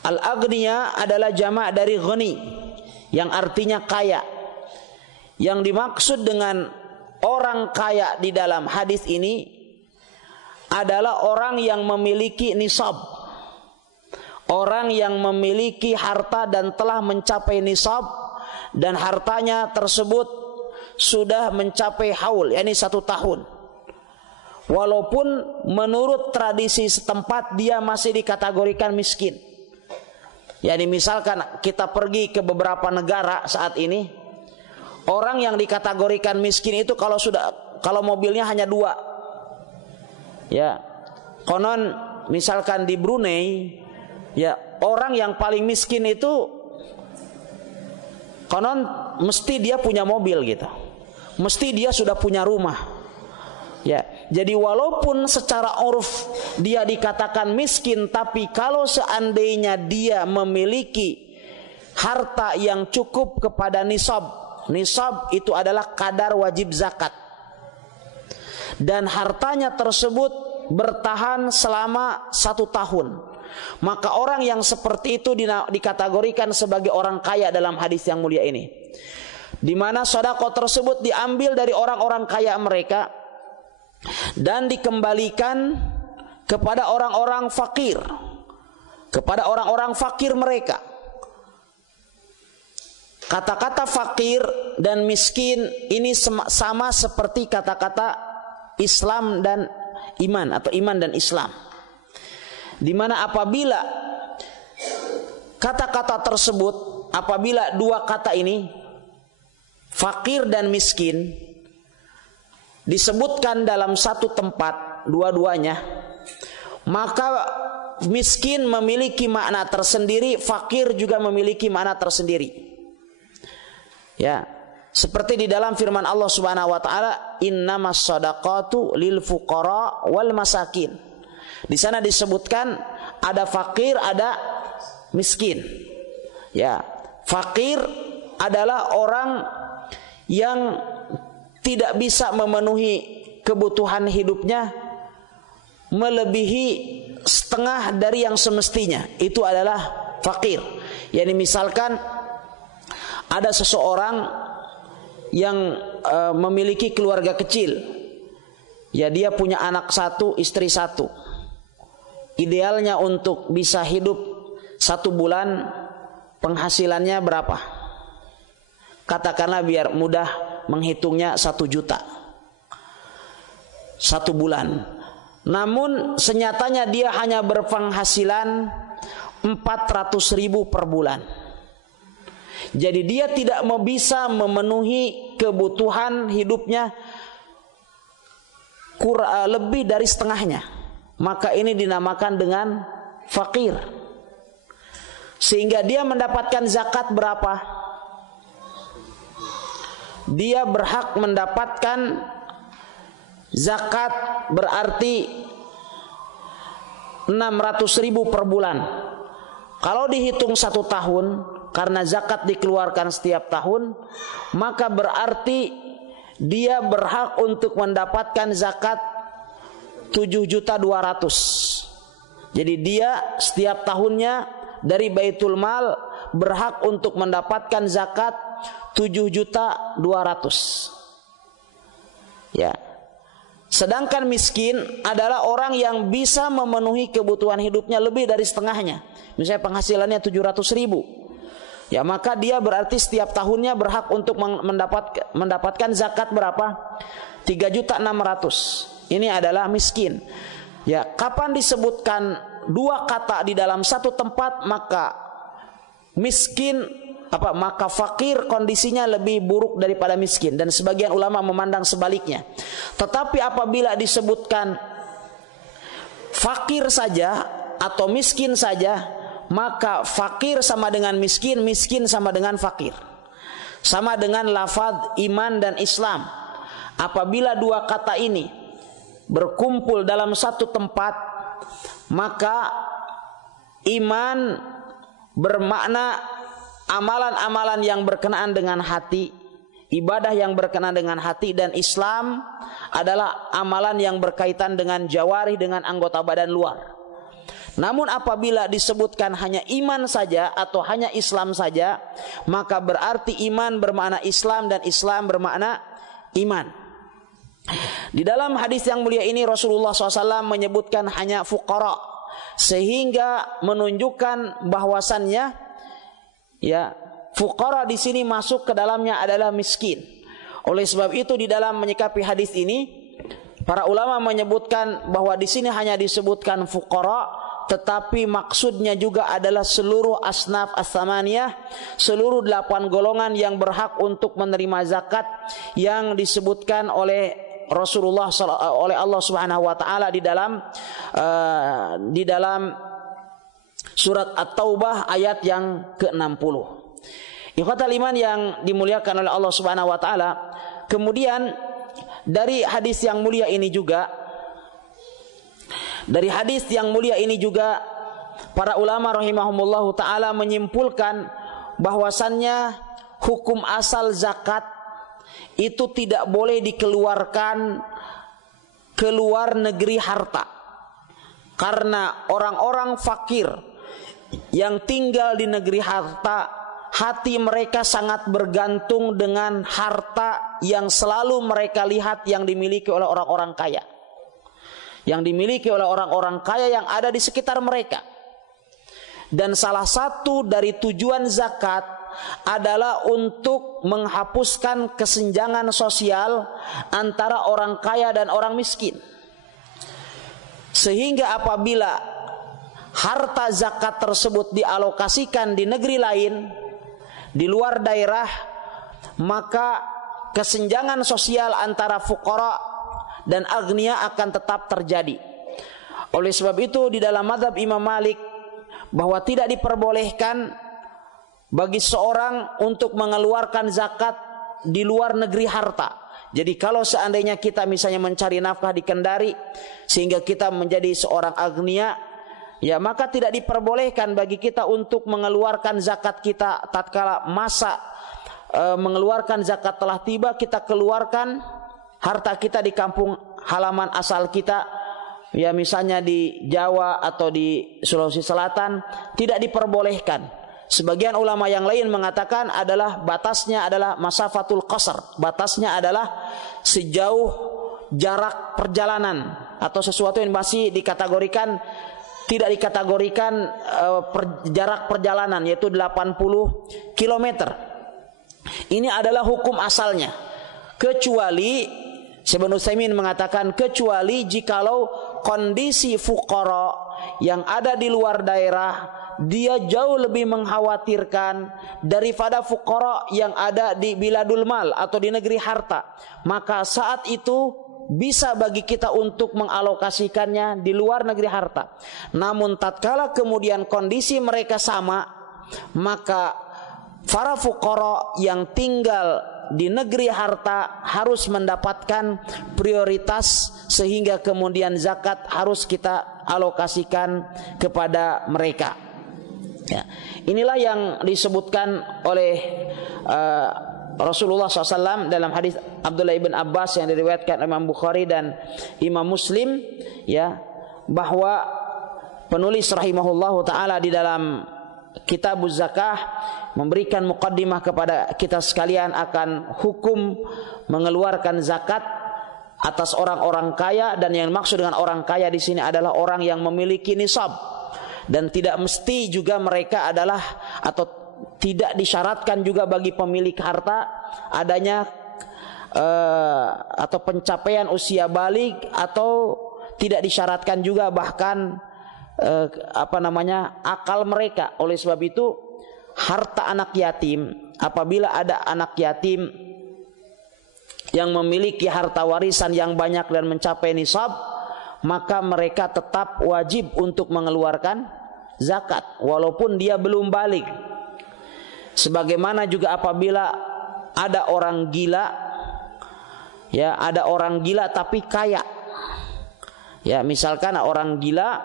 Al-aghniya adalah jamak dari ghani, yang artinya kaya. Yang dimaksud dengan orang kaya di dalam hadis ini adalah orang yang memiliki nisab, orang yang memiliki harta dan telah mencapai nisab, dan hartanya tersebut sudah mencapai haul, yakni 1 tahun. Walaupun menurut tradisi setempat dia masih dikategorikan miskin. Yani misalkan kita pergi ke beberapa negara saat ini, orang yang dikategorikan miskin itu kalau mobilnya hanya 2. Ya. Konon misalkan di Brunei, ya, orang yang paling miskin itu konon mesti dia punya mobil gitu. Mesti dia sudah punya rumah. Ya, jadi walaupun secara uruf dia dikatakan miskin, tapi kalau seandainya dia memiliki harta yang cukup kepada nisab, nisab itu adalah kadar wajib zakat, dan hartanya tersebut bertahan selama 1 tahun, maka orang yang seperti itu dikategorikan sebagai orang kaya dalam hadis yang mulia ini, di mana sedekah tersebut diambil dari orang-orang kaya mereka dan dikembalikan kepada orang-orang fakir, kepada orang-orang fakir mereka. Kata-kata fakir dan miskin ini sama seperti kata-kata Islam dan iman, atau iman dan Islam, di mana apabila kata-kata tersebut, apabila 2 kata ini fakir dan miskin disebutkan dalam satu tempat dua-duanya, maka miskin memiliki makna tersendiri, fakir juga memiliki makna tersendiri. Ya, seperti di dalam firman Allah Subhanahu wa taala, innamas shadaqatu lil fuqara wal masakin. Di sana disebutkan ada fakir, ada miskin. Ya, fakir adalah orang yang tidak bisa memenuhi kebutuhan hidupnya melebihi setengah dari yang semestinya. Itu adalah fakir. Yani misalkan ada seseorang yang memiliki keluarga kecil, ya, dia punya anak 1, istri 1. Idealnya untuk bisa hidup 1 bulan penghasilannya berapa? Katakanlah biar mudah menghitungnya 1 juta 1 bulan. Namun senyatanya dia hanya berpenghasilan 400.000 per bulan. Jadi dia tidak mau bisa memenuhi kebutuhan hidupnya lebih dari setengahnya. Maka ini dinamakan dengan fakir. Sehingga dia mendapatkan zakat berapa? Dia berhak mendapatkan zakat berarti 600.000 per bulan. Kalau dihitung 1 tahun, karena zakat dikeluarkan setiap tahun, maka berarti dia berhak untuk mendapatkan zakat 7.200.000. Jadi dia setiap tahunnya dari Baitul Mal berhak untuk mendapatkan zakat 7.200.000. Ya. Sedangkan miskin adalah orang yang bisa memenuhi kebutuhan hidupnya lebih dari setengahnya. Misalnya penghasilannya 700.000. Ya, maka dia berarti setiap tahunnya berhak untuk mendapatkan zakat berapa? 3.600.000. Ini adalah miskin. Ya, kapan disebutkan 2 kata di dalam satu tempat, maka miskin maka fakir kondisinya lebih buruk daripada miskin, dan sebagian ulama memandang sebaliknya. Tetapi apabila disebutkan fakir saja atau miskin saja, maka fakir sama dengan miskin, miskin sama dengan fakir. Sama dengan lafaz iman dan Islam. Apabila dua kata ini berkumpul dalam satu tempat, maka iman bermakna amalan-amalan yang berkenaan dengan hati, ibadah yang berkenaan dengan hati, dan Islam adalah amalan yang berkaitan dengan jawarih, dengan anggota badan luar. Namun apabila disebutkan hanya iman saja atau hanya Islam saja, maka berarti iman bermakna Islam dan Islam bermakna iman. Di dalam hadis yang mulia ini Rasulullah SAW menyebutkan hanya fuqara, sehingga menunjukkan bahwasannya ya fuqara di sini masuk ke dalamnya adalah miskin. Oleh sebab itu di dalam menyikapi hadis ini, para ulama menyebutkan bahwa di sini hanya disebutkan fuqara, tetapi maksudnya juga adalah seluruh asnaf as-samaniyah, seluruh 8 golongan yang berhak untuk menerima zakat yang disebutkan oleh Rasulullah, oleh Allah Subhanahu wa taala di dalam surat At-Taubah ayat yang ke-60. Ikhwatal iman yang dimuliakan oleh Allah Subhanahu wa taala, kemudian dari hadis yang mulia ini juga, para ulama rahimahumullahu taala menyimpulkan bahwasannya hukum asal zakat itu tidak boleh dikeluarkan keluar negeri harta. Karena orang-orang fakir yang tinggal di negeri harta, hati mereka sangat bergantung dengan harta yang selalu mereka lihat yang dimiliki oleh orang-orang kaya, yang dimiliki oleh orang-orang kaya yang ada di sekitar mereka. Dan salah satu dari tujuan zakat adalah untuk menghapuskan kesenjangan sosial antara orang kaya dan orang miskin. Sehingga apabila harta zakat tersebut dialokasikan di negeri lain, di luar daerah, maka kesenjangan sosial antara fuqara dan agniya akan tetap terjadi. Oleh sebab itu di dalam mazhab Imam Malik bahwa tidak diperbolehkan bagi seorang untuk mengeluarkan zakat di luar negeri harta. Jadi kalau seandainya kita misalnya mencari nafkah di Kendari sehingga kita menjadi seorang agniya, ya maka tidak diperbolehkan bagi kita untuk mengeluarkan zakat kita tatkala masa mengeluarkan zakat telah tiba, kita keluarkan harta kita di kampung halaman asal kita, ya misalnya di Jawa atau di Sulawesi Selatan, tidak diperbolehkan. Sebagian ulama yang lain mengatakan adalah batasnya adalah masafatul qasar, batasnya adalah sejauh jarak perjalanan atau sesuatu yang masih dikategorikan tidak dikategorikan jarak perjalanan, yaitu 80 km. Ini adalah hukum asalnya. Kecuali Syekh Utsaimin mengatakan kecuali jikalau kondisi fuqara yang ada di luar daerah dia jauh lebih mengkhawatirkan daripada fuqara yang ada di biladul mal atau di negeri harta, maka saat itu bisa bagi kita untuk mengalokasikannya di luar negeri harta. Namun tatkala kemudian kondisi mereka sama, maka para fuqara yang tinggal di negeri harta harus mendapatkan prioritas, sehingga kemudian zakat harus kita alokasikan kepada mereka. Ya. Inilah yang disebutkan oleh Rasulullah SAW dalam hadis Abdullah ibn Abbas yang diriwayatkan Imam Bukhari dan Imam Muslim, ya, bahwa penulis rahimahullahu taala di dalam Kitabuz Zakah memberikan muqaddimah kepada kita sekalian akan hukum mengeluarkan zakat atas orang-orang kaya, dan yang maksud dengan orang kaya di sini adalah orang yang memiliki nisab. Dan tidak mesti juga mereka adalah atau tidak disyaratkan juga bagi pemilik harta adanya atau pencapaian usia baligh, atau tidak disyaratkan juga bahkan akal mereka. Oleh sebab itu harta anak yatim, apabila ada anak yatim yang memiliki harta warisan yang banyak dan mencapai nisab, maka mereka tetap wajib untuk mengeluarkan zakat walaupun dia belum baligh. Sebagaimana juga apabila ada orang gila, ya, ada orang gila tapi kaya. Ya, misalkan orang gila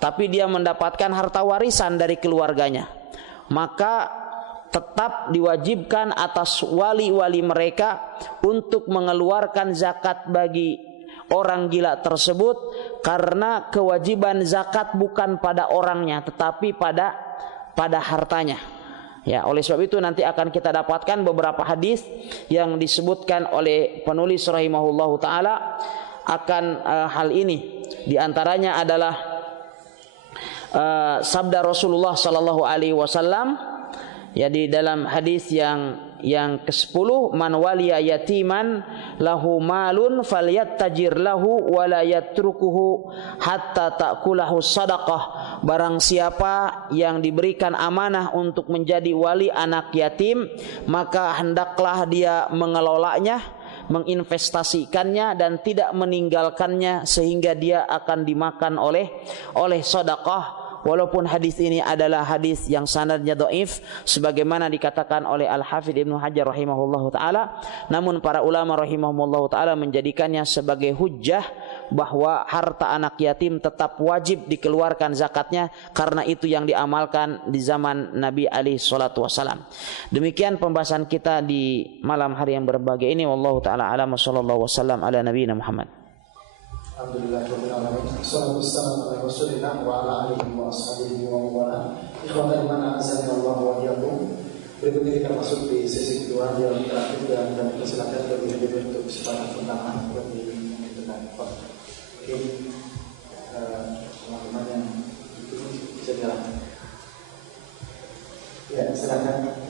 tapi dia mendapatkan harta warisan dari keluarganya, maka tetap diwajibkan atas wali-wali mereka untuk mengeluarkan zakat bagi orang gila tersebut, karena kewajiban zakat bukan pada orangnya tetapi pada hartanya. Ya, oleh sebab itu nanti akan kita dapatkan beberapa hadis yang disebutkan oleh penulis rahimahullahu taala akan hal ini. Di antaranya adalah sabda Rasulullah sallallahu alaihi wasallam, ya, di dalam hadis yang ke-10, man waliya yatiman lahu malun falyattajir lahu wa la yatrukuhu hatta ta'kulahu sadaqah. Barang siapa yang diberikan amanah untuk menjadi wali anak yatim, maka hendaklah dia mengelolanya, menginvestasikannya dan tidak meninggalkannya sehingga dia akan dimakan oleh sedekah. Walaupun hadis ini adalah hadis yang sanadnya dhaif sebagaimana dikatakan oleh Al-Hafidz Ibnu Hajar rahimahullahu taala, namun para ulama rahimahumullahu taala menjadikannya sebagai hujjah bahwa harta anak yatim tetap wajib dikeluarkan zakatnya, karena itu yang diamalkan di zaman Nabi alaihi salatu wasalam. Demikian pembahasan kita di malam hari yang berbahagia ini. Wallahu taala alam, sallallahu wasallam ala nabiyina Muhammad. Alhamdulillahirabbil alamin. Wassalatu wassalamu ala Rasulillah wa ala alihi wa ashabihi wa wala. Ikhwatan iman azza wa jalla wa berikutnya kita masuk di sesi kedua yang terakhir, dan kita silakan bagi hadir untuk kesempatan pertama bagi menentukan mungkin teman-teman yang bisa jalan. Ya, silakan.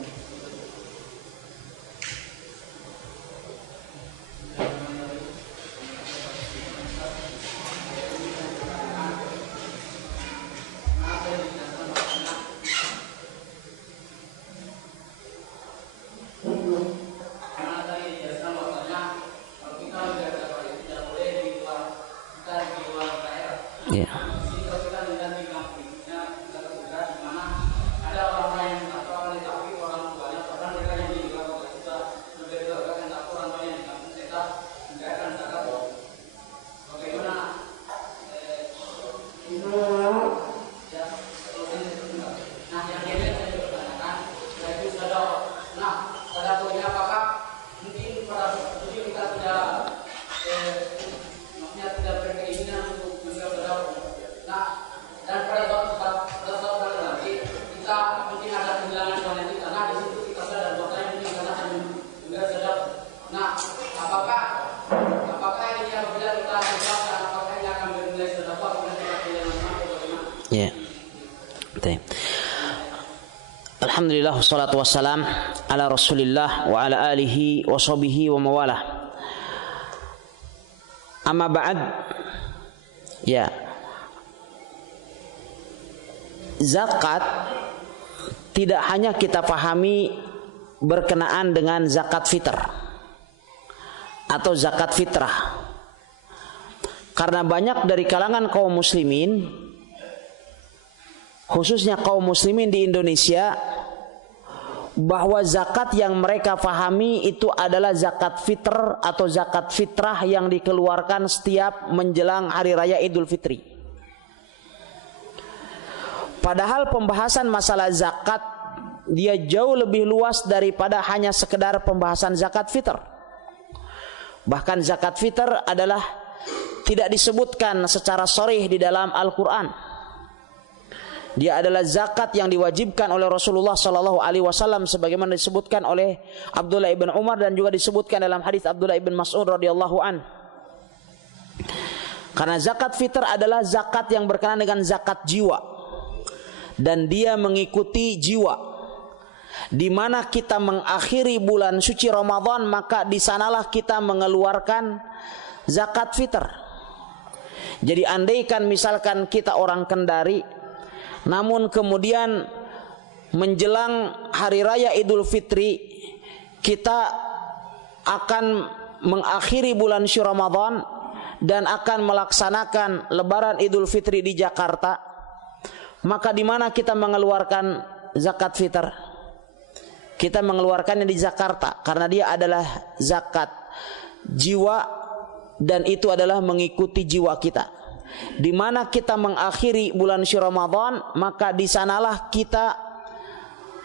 Alhamdulillah wassalatu wassalam ala Rasulillah wa ala alihi wa sahbihi wa mawalah. Amma ba'd. Ya. Zakat tidak hanya kita pahami berkenaan dengan zakat fitr atau zakat fitrah. Karena banyak dari kalangan kaum muslimin, khususnya kaum muslimin di Indonesia, bahwa zakat yang mereka pahami itu adalah zakat fitr atau zakat fitrah yang dikeluarkan setiap menjelang hari raya Idul Fitri. Padahal pembahasan masalah zakat dia jauh lebih luas daripada hanya sekedar pembahasan zakat fitr. Bahkan zakat fitr adalah tidak disebutkan secara sharih di dalam Al-Quran. Dia adalah zakat yang diwajibkan oleh Rasulullah sallallahu alaihi wasallam sebagaimana disebutkan oleh Abdullah ibn Umar dan juga disebutkan dalam hadis Abdullah ibn Mas'ud radhiyallahu an. Karena zakat fitr adalah zakat yang berkenaan dengan zakat jiwa, dan dia mengikuti jiwa. Di mana kita mengakhiri bulan suci Ramadan, maka di sanalah kita mengeluarkan zakat fitr. Jadi andaikan misalkan kita orang Kendari, namun kemudian menjelang hari raya Idul Fitri kita akan mengakhiri bulan suci Ramadan dan akan melaksanakan lebaran Idul Fitri di Jakarta, maka di mana kita mengeluarkan zakat fitr? kita mengeluarkannya di Jakarta karena dia adalah zakat jiwa dan itu adalah mengikuti jiwa kita. Di mana kita mengakhiri bulan suci Ramadan, maka di sanalah kita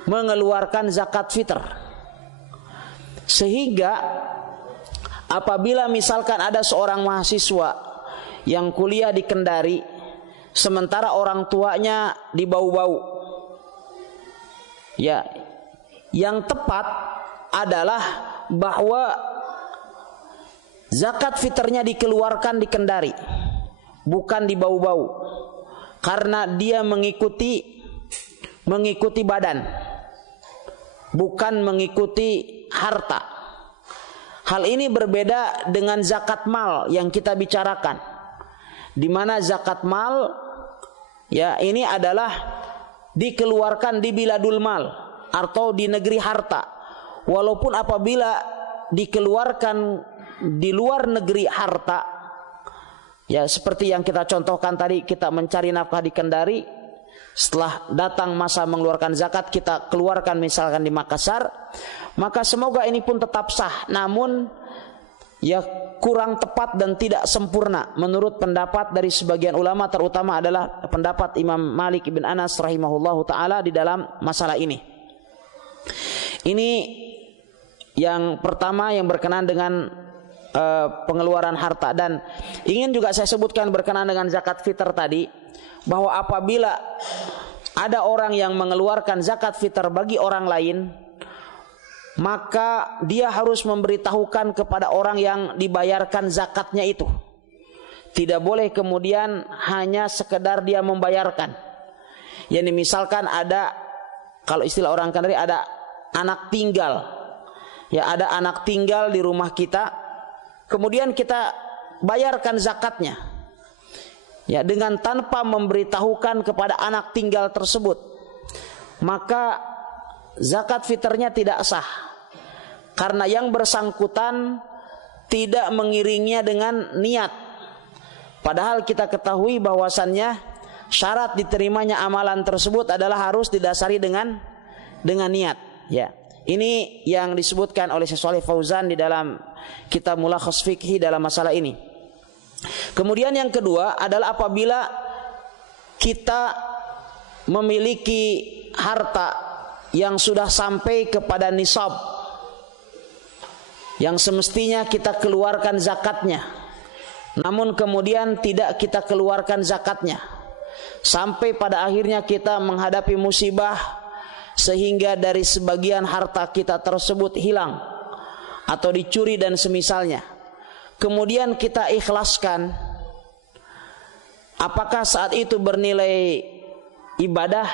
mengeluarkan zakat fitr. Sehingga apabila misalkan ada seorang mahasiswa yang kuliah di Kendari sementara orang tuanya di Bau-Bau, ya, yang tepat adalah bahwa zakat fitrnya dikeluarkan di Kendari, bukan di Bau-Bau, karena dia mengikuti badan, bukan mengikuti harta. Hal ini berbeda dengan zakat mal yang kita bicarakan, di mana zakat mal, ya, ini adalah dikeluarkan di biladul mal atau di negeri harta. Walaupun apabila dikeluarkan di luar negeri harta, ya, seperti yang kita contohkan tadi, kita mencari nafkah di Kendari, setelah datang masa mengeluarkan zakat kita keluarkan misalkan di Makassar, maka semoga ini pun tetap sah, namun ya kurang tepat dan tidak sempurna menurut pendapat dari sebagian ulama, terutama adalah pendapat Imam Malik bin Anas rahimahullahu taala di dalam masalah ini. Ini yang pertama yang berkenaan dengan pengeluaran harta. Dan ingin juga saya sebutkan berkenaan dengan zakat fitr tadi, bahwa apabila ada orang yang mengeluarkan zakat fitr bagi orang lain, maka dia harus memberitahukan kepada orang yang dibayarkan zakatnya itu. Tidak boleh kemudian hanya sekedar dia membayarkan. Yani misalkan ada, kalau istilah orang Kendari, ada anak tinggal, ya, ada anak tinggal di rumah kita, kemudian kita bayarkan zakatnya, ya, dengan tanpa memberitahukan kepada anak tinggal tersebut, maka zakat fitrnya tidak sah, karena yang bersangkutan tidak mengiringinya dengan niat. Padahal kita ketahui bahwasannya syarat diterimanya amalan tersebut adalah harus didasari dengan niat, ya. Ini yang disebutkan oleh Syekh Shalih Fauzan di dalam kitab Mulakhas Fiqhi dalam masalah ini. Kemudian yang kedua adalah apabila kita memiliki harta yang sudah sampai kepada nisab, yang semestinya kita keluarkan zakatnya, namun kemudian tidak kita keluarkan zakatnya, sampai pada akhirnya kita menghadapi musibah sehingga dari sebagian harta kita tersebut hilang atau dicuri dan semisalnya. Kemudian kita ikhlaskan, apakah saat itu bernilai ibadah?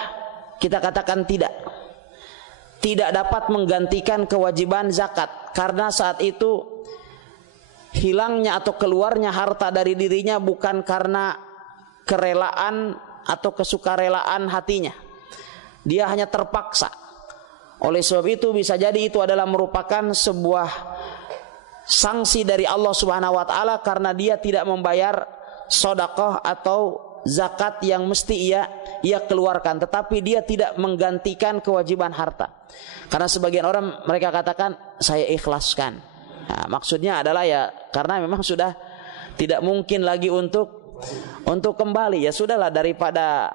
Kita katakan tidak. Tidak dapat menggantikan kewajiban zakat, karena saat itu hilangnya atau keluarnya harta dari dirinya bukan karena kerelaan atau kesukarelaan hatinya. Dia hanya terpaksa. Oleh sebab itu bisa jadi itu adalah merupakan sebuah sanksi dari Allah Subhanahu wa taala karena dia tidak membayar sedekah atau zakat yang mesti ia keluarkan, tetapi dia tidak menggantikan kewajiban harta. Karena sebagian orang mereka katakan saya ikhlaskan. Nah, maksudnya adalah ya karena memang sudah tidak mungkin lagi untuk kembali, ya sudahlah, daripada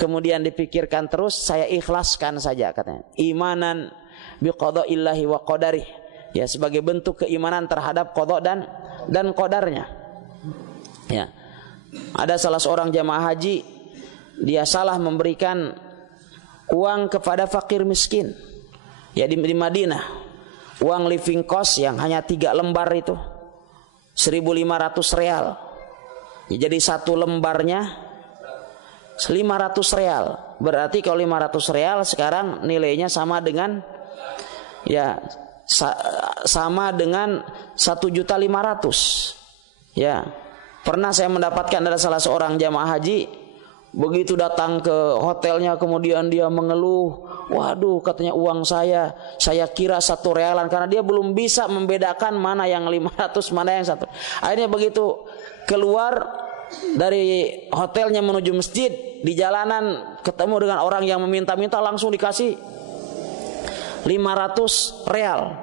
kemudian dipikirkan terus, saya ikhlaskan saja, katanya. Imanan biqadaillahi wa qadarih, ya, sebagai bentuk keimanan terhadap qada dan qadarnya. Ya. Ada salah seorang jamaah haji, dia salah memberikan uang kepada fakir miskin, ya, di Madinah. Uang living cost yang hanya 3 lembar itu 1.500 real. Ya, jadi satu lembarnya 500 real. Berarti kalau 500 real sekarang nilainya sama dengan, ya, sama dengan 1.500.000. Ya. Pernah saya mendapatkan dari salah seorang jamaah haji, begitu datang ke hotelnya kemudian dia mengeluh, waduh, katanya uang saya kira 1 realan, karena dia belum bisa membedakan mana yang 500 mana yang 1. Akhirnya begitu keluar dari hotelnya menuju masjid, di jalanan ketemu dengan orang yang meminta-minta, langsung dikasih 500 real.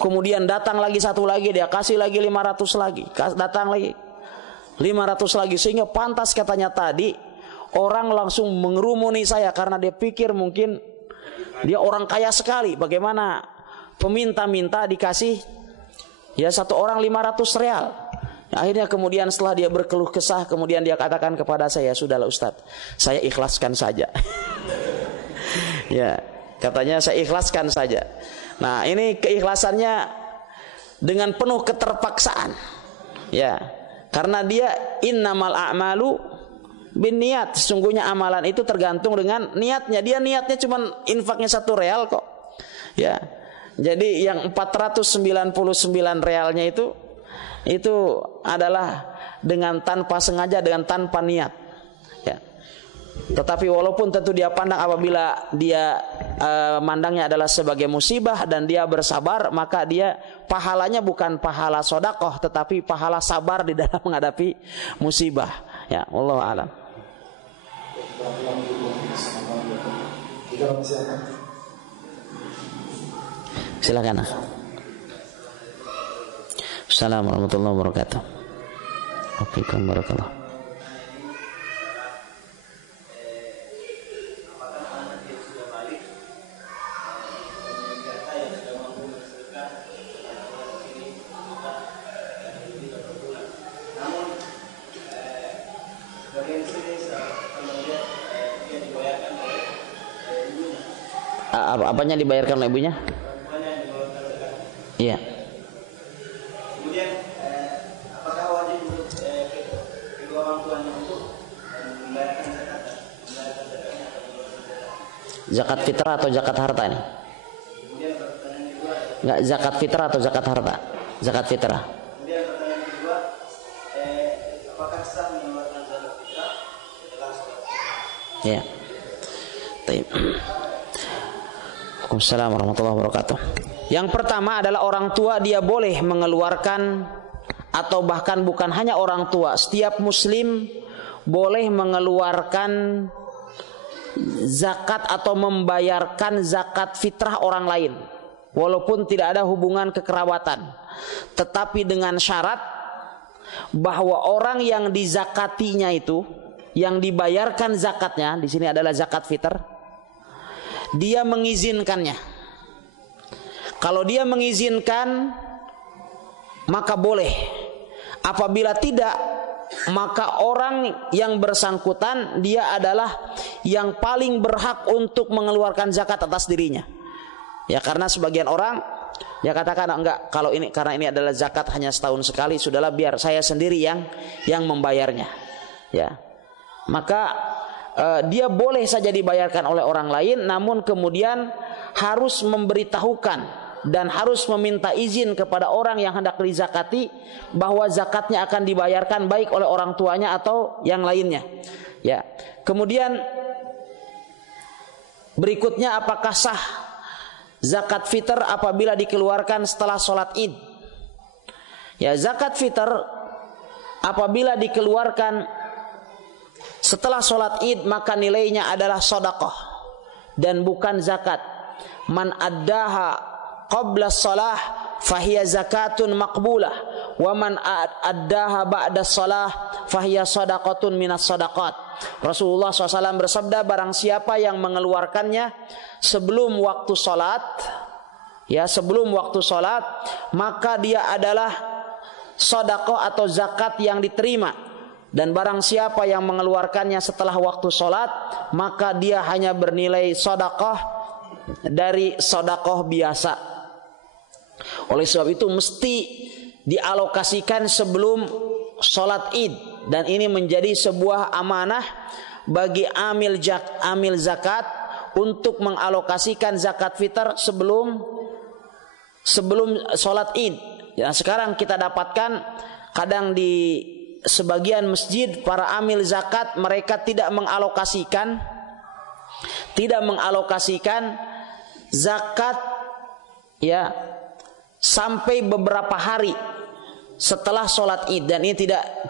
Kemudian datang lagi satu lagi, dia kasih lagi 500 lagi, datang lagi 500 lagi, sehingga pantas katanya tadi orang langsung mengerumuni saya karena dia pikir mungkin dia orang kaya sekali. Bagaimana peminta-minta dikasih ya satu orang 500 real. Akhirnya kemudian setelah dia berkeluh kesah, kemudian dia katakan kepada saya, sudahlah Ustadz, saya ikhlaskan saja. Ya, katanya saya ikhlaskan saja. Nah, ini keikhlasannya dengan penuh keterpaksaan. Ya, karena dia innamal a'malu binniyat. Sesungguhnya amalan itu tergantung dengan niatnya. Dia niatnya cuma infaknya 1 real kok. Ya. Jadi yang 499 realnya itu adalah dengan tanpa sengaja, dengan tanpa niat. Ya. Tetapi walaupun tentu dia pandang apabila dia mandangnya adalah sebagai musibah dan dia bersabar, maka dia pahalanya bukan pahala sodakoh, tetapi pahala sabar di dalam menghadapi musibah. Ya, wallahu a'lam. Silakan. Assalamualaikum warahmatullahi wabarakatuh. Waalaikumsalam warahmatullahi wabarakatuh. Apanya dibayarkan oleh ibunya? Iya. Kemudian apakah wajib untuk kedua orang tuanya untuk membayarkan zakat? Zakat fitrah atau zakat harta ini? Kemudian pertanyaan kedua, enggak, zakat fitrah atau zakat harta? Zakat fitrah. Kemudian pertanyaan kedua, apakah sah mengeluarkan zakat fitrah setelah sholat? Iya. Baik. Waalaikumsalam warahmatullahi wabarakatuh. Yang pertama adalah orang tua, dia boleh mengeluarkan, atau bahkan bukan hanya orang tua, setiap muslim boleh mengeluarkan zakat atau membayarkan zakat fitrah orang lain, walaupun tidak ada hubungan kekerabatan, tetapi dengan syarat bahwa orang yang dizakatinya itu, yang dibayarkan zakatnya, di sini adalah zakat fitr, dia mengizinkannya. Kalau dia mengizinkan, maka boleh. Apabila tidak, maka orang yang bersangkutan dia adalah yang paling berhak untuk mengeluarkan zakat atas dirinya. Ya, karena sebagian orang ya katakan enggak, kalau ini karena ini adalah zakat hanya setahun sekali, sudahlah biar saya sendiri yang membayarnya. Ya. Maka dia boleh saja dibayarkan oleh orang lain, namun kemudian harus memberitahukan dan harus meminta izin kepada orang yang hendak dizakati bahwa zakatnya akan dibayarkan baik oleh orang tuanya atau yang lainnya. Ya. Kemudian berikutnya, apakah sah zakat fitr apabila dikeluarkan setelah sholat Id? Ya, zakat fitr apabila dikeluarkan setelah sholat Id, maka nilainya adalah sedekah dan bukan zakat. Man addaha qabla shalah fahiya zakatun maqbulah, wa man addaha ba'da shalah fahiya sadaqatun minas sadaqat. Rasulullah SAW bersabda, barang siapa yang mengeluarkannya sebelum waktu sholat, ya sebelum waktu sholat, maka dia adalah sedekah atau zakat yang diterima. Dan barang siapa yang mengeluarkannya setelah waktu sholat, maka dia hanya bernilai sedekah dari sedekah biasa. Oleh sebab itu mesti dialokasikan sebelum sholat Id, dan ini menjadi sebuah amanah bagi amil zakat untuk mengalokasikan zakat fitr sebelum sholat Id. Ya, sekarang kita dapatkan kadang di sebagian masjid para amil zakat mereka tidak mengalokasikan zakat ya sampai beberapa hari setelah sholat Id, dan ini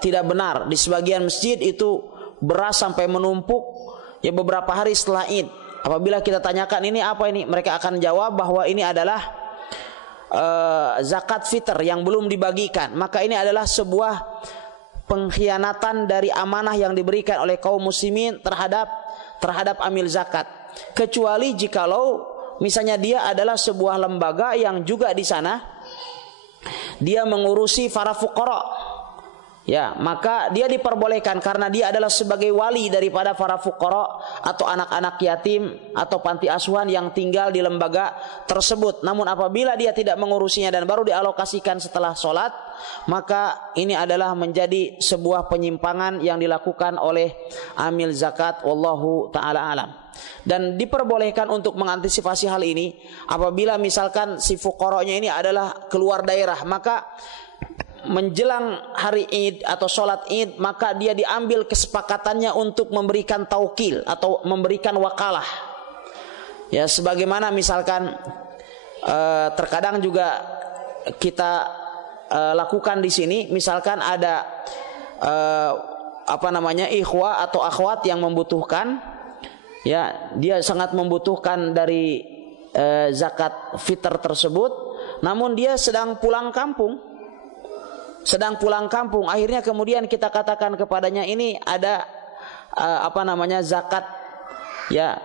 tidak benar. Di sebagian masjid itu beras sampai menumpuk ya beberapa hari setelah Id. Apabila kita tanyakan ini apa ini, mereka akan jawab bahwa ini adalah zakat fitr yang belum dibagikan. Maka ini adalah sebuah pengkhianatan dari amanah yang diberikan oleh kaum muslimin terhadap amil zakat. Kecuali jikalau misalnya dia adalah sebuah lembaga yang juga di sana dia mengurusi para fuqara. Ya, maka dia diperbolehkan karena dia adalah sebagai wali daripada para fuqara atau anak-anak yatim atau panti asuhan yang tinggal di lembaga tersebut. Namun apabila dia tidak mengurusinya dan baru dialokasikan setelah sholat, maka ini adalah menjadi sebuah penyimpangan yang dilakukan oleh amil zakat. Wallahu ta'ala alam. Dan diperbolehkan untuk mengantisipasi hal ini apabila misalkan si fuqaranya ini adalah keluar daerah, maka menjelang hari Id atau sholat Id, maka dia diambil kesepakatannya untuk memberikan taukil atau memberikan wakalah. Ya, sebagaimana misalkan terkadang juga kita lakukan di sini, misalkan ada ikhwah atau akhwat yang membutuhkan, ya, dia sangat membutuhkan dari zakat fitr tersebut, namun dia sedang pulang kampung. Akhirnya kemudian kita katakan kepadanya, ini ada zakat, ya,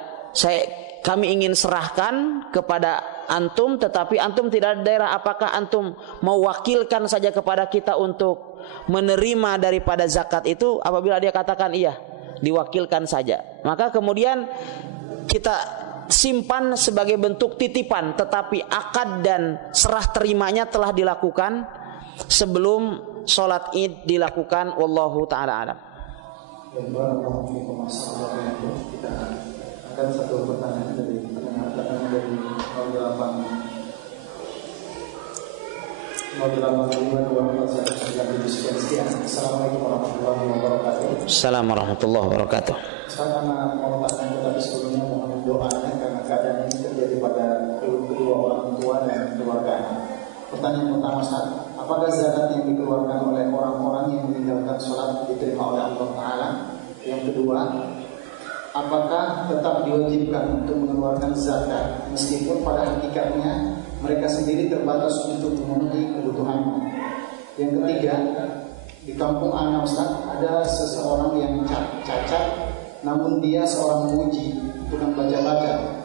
kami ingin serahkan kepada antum, tetapi antum tidak ada daerah. Apakah antum mau wakilkan saja kepada kita untuk menerima daripada zakat itu? Apabila dia katakan iya, diwakilkan saja, maka kemudian kita simpan sebagai bentuk titipan, tetapi akad dan serah terimanya telah dilakukan sebelum sholat Id dilakukan. Wallahu ta'ala alam. Kita akan satu pertanyaan dari pendengar dari 0855. Assalamualaikum warahmatullahi wabarakatuh. Assalamualaikum warahmatullahi wabarakatuh. Saya mau tanya, tetapi sebelumnya mohon doanya karena keadaan ini terjadi pada kedua orang tua dan keluarga. Pertanyaan pertama, apakah zakat yang dikeluarkan oleh orang-orang yang meninggalkan sholat diterima oleh Allah Ta'ala? Yang kedua, apakah tetap diwajibkan untuk mengeluarkan zakat meskipun pada hakikatnya mereka sendiri terbatas untuk memenuhi kebutuhannya? Yang ketiga, di kampung Ana, Ustaz, ada seseorang yang cacat, namun dia seorang muji, tukang baca-baca.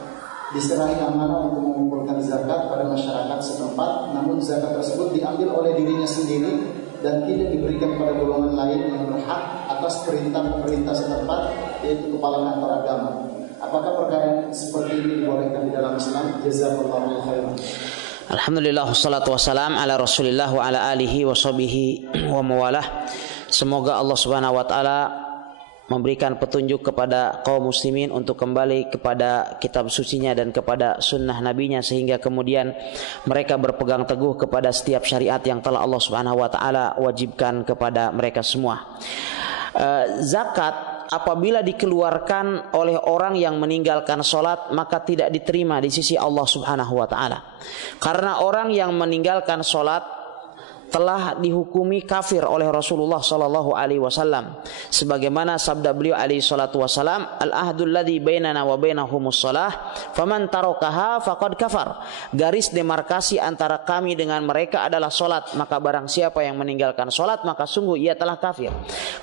Diserahi amanah untuk mengumpulkan zakat pada masyarakat setempat, namun zakat tersebut diambil oleh dirinya sendiri dan tidak diberikan pada golongan lain yang berhak atas perintah pemerintah setempat, yaitu kepala kantor agama. Apakah perkara seperti ini dibolehkan di dalam Islam? Jazakallahu khairan. Alhamdulillah, wassalatu wassalam ala Rasulillah wa ala alihi wa sahbihi wa mawalah. Semoga Allah Subhanahu wa taala memberikan petunjuk kepada kaum muslimin untuk kembali kepada kitab sucinya dan kepada sunnah nabinya, sehingga kemudian mereka berpegang teguh kepada setiap syariat yang telah Allah Subhanahu wa taala wajibkan kepada mereka semua. Zakat apabila dikeluarkan oleh orang yang meninggalkan sholat, maka tidak diterima di sisi Allah Subhanahu wa taala. Karena orang yang meninggalkan sholat telah dihukumi kafir oleh Rasulullah sallallahu alaihi wasallam, sebagaimana sabda beliau alaihi salatu wasallam, al-ahdul ladzi bainana wa bainahumus shalah faman tarakaha faqad kafar. Garis demarkasi antara kami dengan mereka adalah salat, maka barang siapa yang meninggalkan salat maka sungguh ia telah kafir.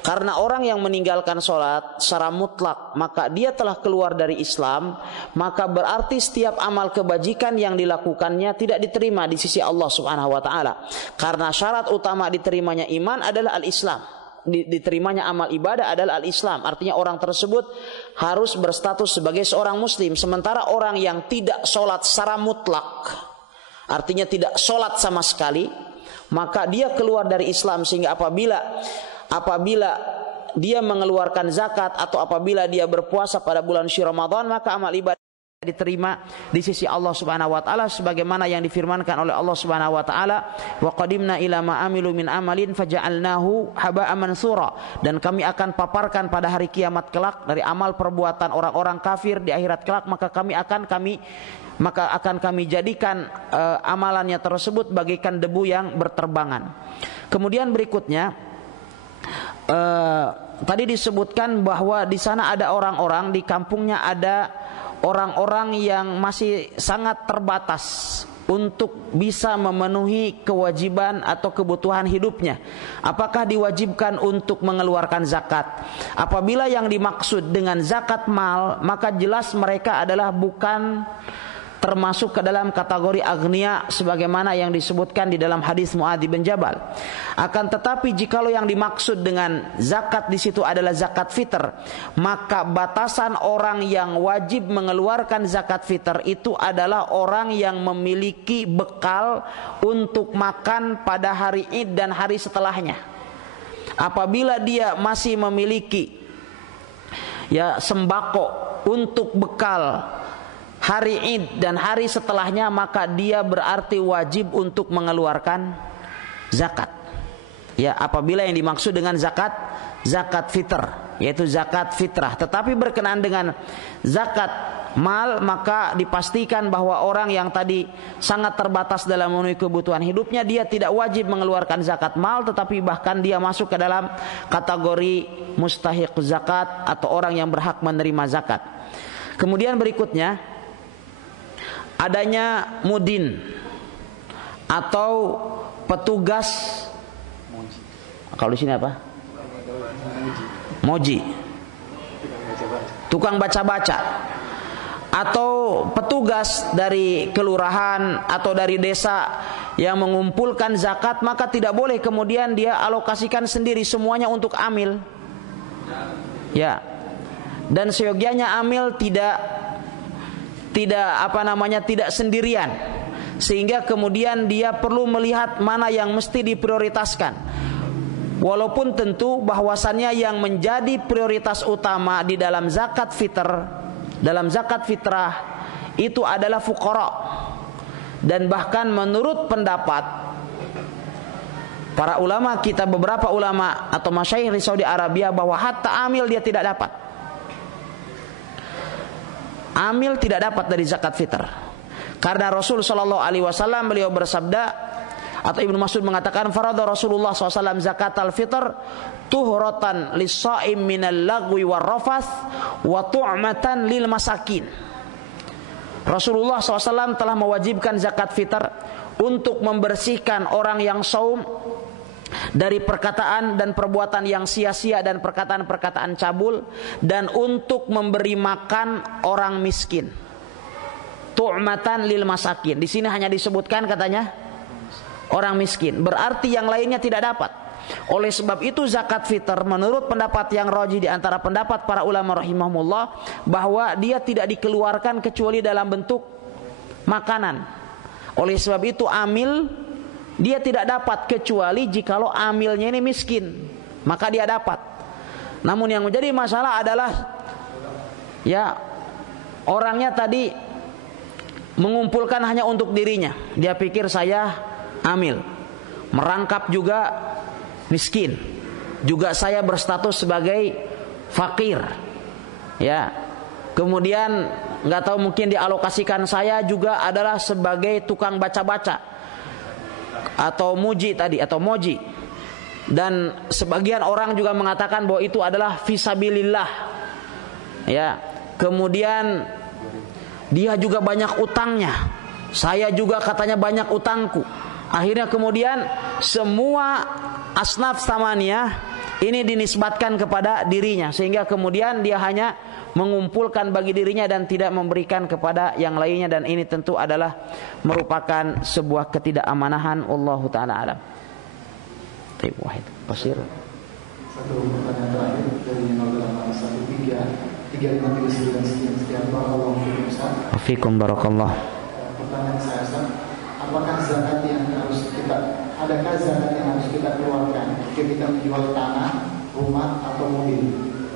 Karena orang yang meninggalkan salat secara mutlak maka dia telah keluar dari Islam, maka berarti setiap amal kebajikan yang dilakukannya tidak diterima di sisi Allah Subhanahu wa taala. Karena syarat utama diterimanya iman adalah al-Islam, diterimanya amal ibadah adalah al-Islam. Artinya orang tersebut harus berstatus sebagai seorang muslim. Sementara orang yang tidak sholat secara mutlak, artinya tidak sholat sama sekali, maka dia keluar dari Islam. Sehingga apabila dia mengeluarkan zakat atau apabila dia berpuasa pada bulan Ramadan, maka amal ibadah diterima di sisi Allah Subhanahu wa taala, sebagaimana yang difirmankan oleh Allah Subhanahu wa taala, wa qadimna ila ma amilu min amalin faja'alnahu haba'an mansura, dan kami akan paparkan pada hari kiamat kelak dari amal perbuatan orang-orang kafir di akhirat kelak, maka akan kami jadikan amalannya tersebut bagaikan debu yang berterbangan. Kemudian berikutnya tadi disebutkan bahwa di sana ada orang-orang, di kampungnya ada orang-orang yang masih sangat terbatas untuk bisa memenuhi kewajiban atau kebutuhan hidupnya. Apakah diwajibkan untuk mengeluarkan zakat? Apabila yang dimaksud dengan zakat mal, maka jelas mereka adalah bukan termasuk ke dalam kategori agnia sebagaimana yang disebutkan di dalam hadis Muadz bin Jabal. Akan tetapi jikalau yang dimaksud dengan zakat di situ adalah zakat fitr, maka batasan orang yang wajib mengeluarkan zakat fitr itu adalah orang yang memiliki bekal untuk makan pada hari Id dan hari setelahnya. Apabila dia masih memiliki sembako untuk bekal hari Id dan hari setelahnya, maka dia berarti wajib untuk mengeluarkan zakat. Ya, apabila yang dimaksud dengan zakat fitr, yaitu zakat fitrah. Tetapi berkenaan dengan zakat mal, maka dipastikan bahwa orang yang tadi sangat terbatas dalam memenuhi kebutuhan hidupnya, dia tidak wajib mengeluarkan zakat mal, tetapi bahkan dia masuk ke dalam kategori mustahiq zakat atau orang yang berhak menerima zakat. Kemudian berikutnya, adanya mudin atau petugas, kalau di sini apa? Moji, tukang baca-baca, atau petugas dari kelurahan atau dari desa yang mengumpulkan zakat, maka tidak boleh kemudian dia alokasikan sendiri semuanya untuk amil. Ya. Dan seyogianya amil tidak sendirian, sehingga kemudian dia perlu melihat mana yang mesti diprioritaskan. Walaupun tentu bahwasannya yang menjadi prioritas utama di dalam zakat fitrah itu adalah fuqara. Dan bahkan menurut pendapat para ulama kita, beberapa ulama atau masyayikh di Saudi Arabia, bahwa hatta amil dia tidak dapat. Amil tidak dapat dari zakat fitr, karena Rasul Shallallahu Alaihi Wasallam beliau bersabda, atau Ibnu Mas'ud mengatakan, farada Rasulullah SAW zakat al-fitr tuhratan lis-shaim minal lagwi war rafath wa tu'matan lil masakin. Rasulullah SAW telah mewajibkan zakat fitr untuk membersihkan orang yang saum dari perkataan dan perbuatan yang sia-sia dan perkataan-perkataan cabul, dan untuk memberi makan orang miskin. Tu'matan lil masakin. Di sini hanya disebutkan katanya orang miskin, berarti yang lainnya tidak dapat. Oleh sebab itu zakat fitr menurut pendapat yang rajih di antara pendapat para ulama rahimahumullah, bahwa dia tidak dikeluarkan kecuali dalam bentuk makanan. Oleh sebab itu amil dia tidak dapat kecuali jikalau amilnya ini miskin, maka dia dapat. Namun yang menjadi masalah adalah orangnya tadi mengumpulkan hanya untuk dirinya. Dia pikir saya amil, merangkap juga miskin, juga saya berstatus sebagai fakir. Kemudian nggak tahu, mungkin dialokasikan saya juga adalah sebagai tukang baca-baca atau muji tadi, atau moji. Dan sebagian orang juga mengatakan bahwa itu adalah fisabilillah. Kemudian dia juga banyak utangnya, saya juga katanya banyak utangku. Akhirnya kemudian semua asnaf samaniyah ini dinisbatkan kepada dirinya, sehingga kemudian dia hanya mengumpulkan bagi dirinya dan tidak memberikan kepada yang lainnya, dan ini tentu adalah merupakan sebuah ketidakαμanahan. Wallahu taala alam. Wahid Qasir. Satu pertanyaan terakhir dari 0813 Wafikum barakallah. Pertanyaan saya, apakah zakat yang harus kita keluarkan ketika menjual tanah, rumah atau mobil?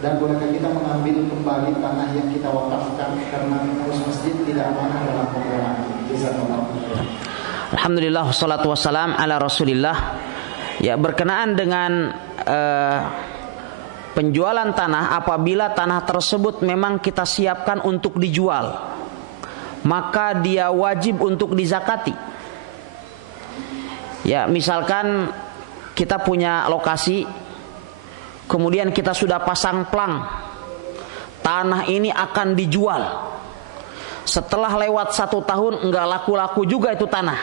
Dan bolehkah kita mengambil kembali tanah yang kita wakafkan karena pengurus masjid tidak amanah dalam pengelolaan? Alhamdulillah, wassalatu wassalam ala Rasulillah. Berkenaan dengan penjualan tanah, apabila tanah tersebut memang kita siapkan untuk dijual, maka dia wajib untuk dizakati. Misalkan kita punya lokasi, kemudian kita sudah pasang plang, tanah ini akan dijual setelah lewat 1 tahun enggak laku-laku juga itu tanah,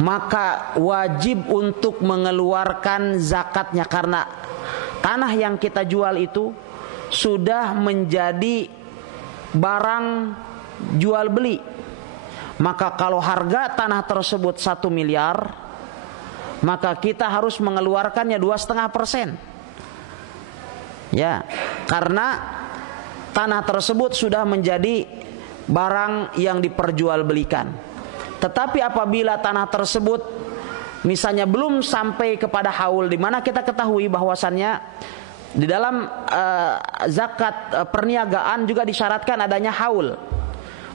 maka wajib untuk mengeluarkan zakatnya, karena tanah yang kita jual itu sudah menjadi barang jual beli. Maka kalau harga tanah tersebut 1 miliar, maka kita harus mengeluarkannya 2,5%. Ya, karena tanah tersebut sudah menjadi barang yang diperjualbelikan. Tetapi apabila tanah tersebut misalnya belum sampai kepada haul, di mana kita ketahui bahwasannya di dalam zakat perniagaan juga disyaratkan adanya haul.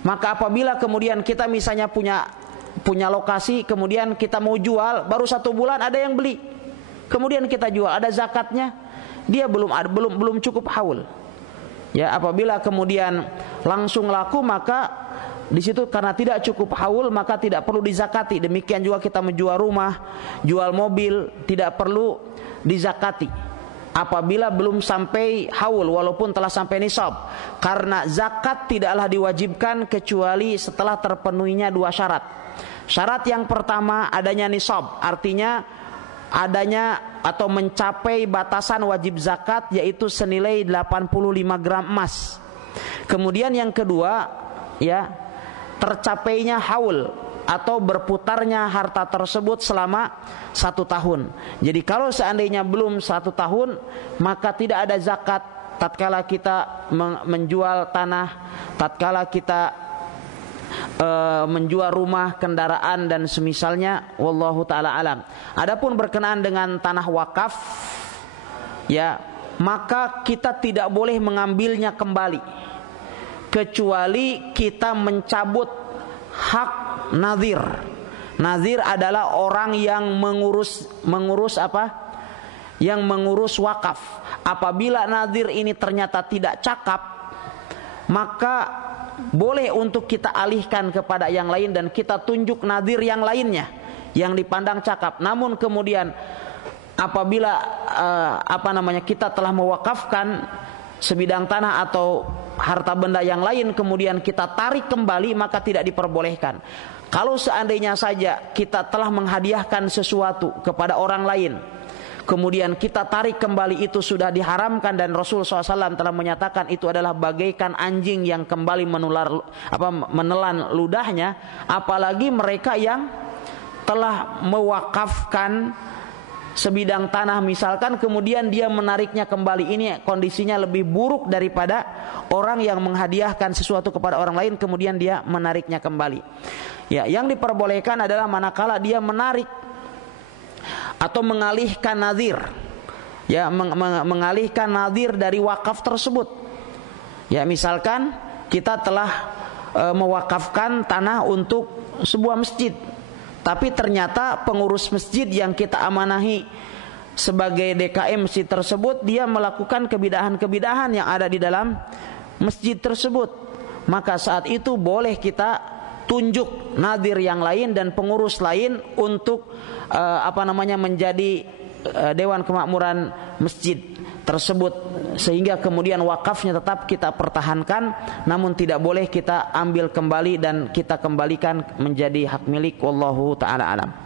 Maka apabila kemudian kita misalnya punya lokasi, kemudian kita mau jual, baru 1 bulan ada yang beli, kemudian kita jual, ada zakatnya, dia belum cukup haul. Ya, apabila kemudian langsung laku, maka di situ karena tidak cukup haul maka tidak perlu dizakati. Demikian juga kita menjual rumah, jual mobil, tidak perlu dizakati apabila belum sampai haul walaupun telah sampai nisab. Karena zakat tidaklah diwajibkan kecuali setelah terpenuhinya 2 syarat. Syarat yang pertama adanya nisab, artinya adanya atau mencapai batasan wajib zakat, yaitu senilai 85 gram emas. Kemudian yang kedua, ya, tercapainya haul atau berputarnya harta tersebut selama 1 tahun. Jadi kalau seandainya belum 1 tahun, maka tidak ada zakat tatkala kita menjual tanah, tatkala kita menjual rumah, kendaraan dan semisalnya. Wallahu taala alam. Adapun berkenaan dengan tanah wakaf, ya, maka kita tidak boleh mengambilnya kembali kecuali kita mencabut hak nazir. Nazir adalah orang yang mengurus apa? Yang mengurus wakaf. Apabila nazir ini ternyata tidak cakap, maka boleh untuk kita alihkan kepada yang lain dan kita tunjuk nazir yang lainnya yang dipandang cakap. Namun kemudian apabila kita telah mewakafkan sebidang tanah atau harta benda yang lain, kemudian kita tarik kembali, maka tidak diperbolehkan. Kalau seandainya saja kita telah menghadiahkan sesuatu kepada orang lain, kemudian kita tarik kembali, itu sudah diharamkan, dan Rasul SAW telah menyatakan itu adalah bagaikan anjing yang kembali menelan ludahnya. Apalagi mereka yang telah mewakafkan sebidang tanah misalkan, kemudian dia menariknya kembali, ini kondisinya lebih buruk daripada orang yang menghadiahkan sesuatu kepada orang lain kemudian dia menariknya kembali. Ya, yang diperbolehkan adalah manakala dia menarik atau mengalihkan nazir, ya, mengalihkan nazir dari wakaf tersebut. Ya, misalkan kita telah mewakafkan tanah untuk sebuah masjid, tapi ternyata pengurus masjid yang kita amanahi sebagai DKM masjid tersebut, dia melakukan kebidahan-kebidahan yang ada di dalam masjid tersebut. Maka saat itu boleh kita tunjuk nadir yang lain dan pengurus lain untuk menjadi dewan kemakmuran masjid tersebut, sehingga kemudian wakafnya tetap kita pertahankan, namun tidak boleh kita ambil kembali dan kita kembalikan menjadi hak milik. Wallahu ta'ala alam.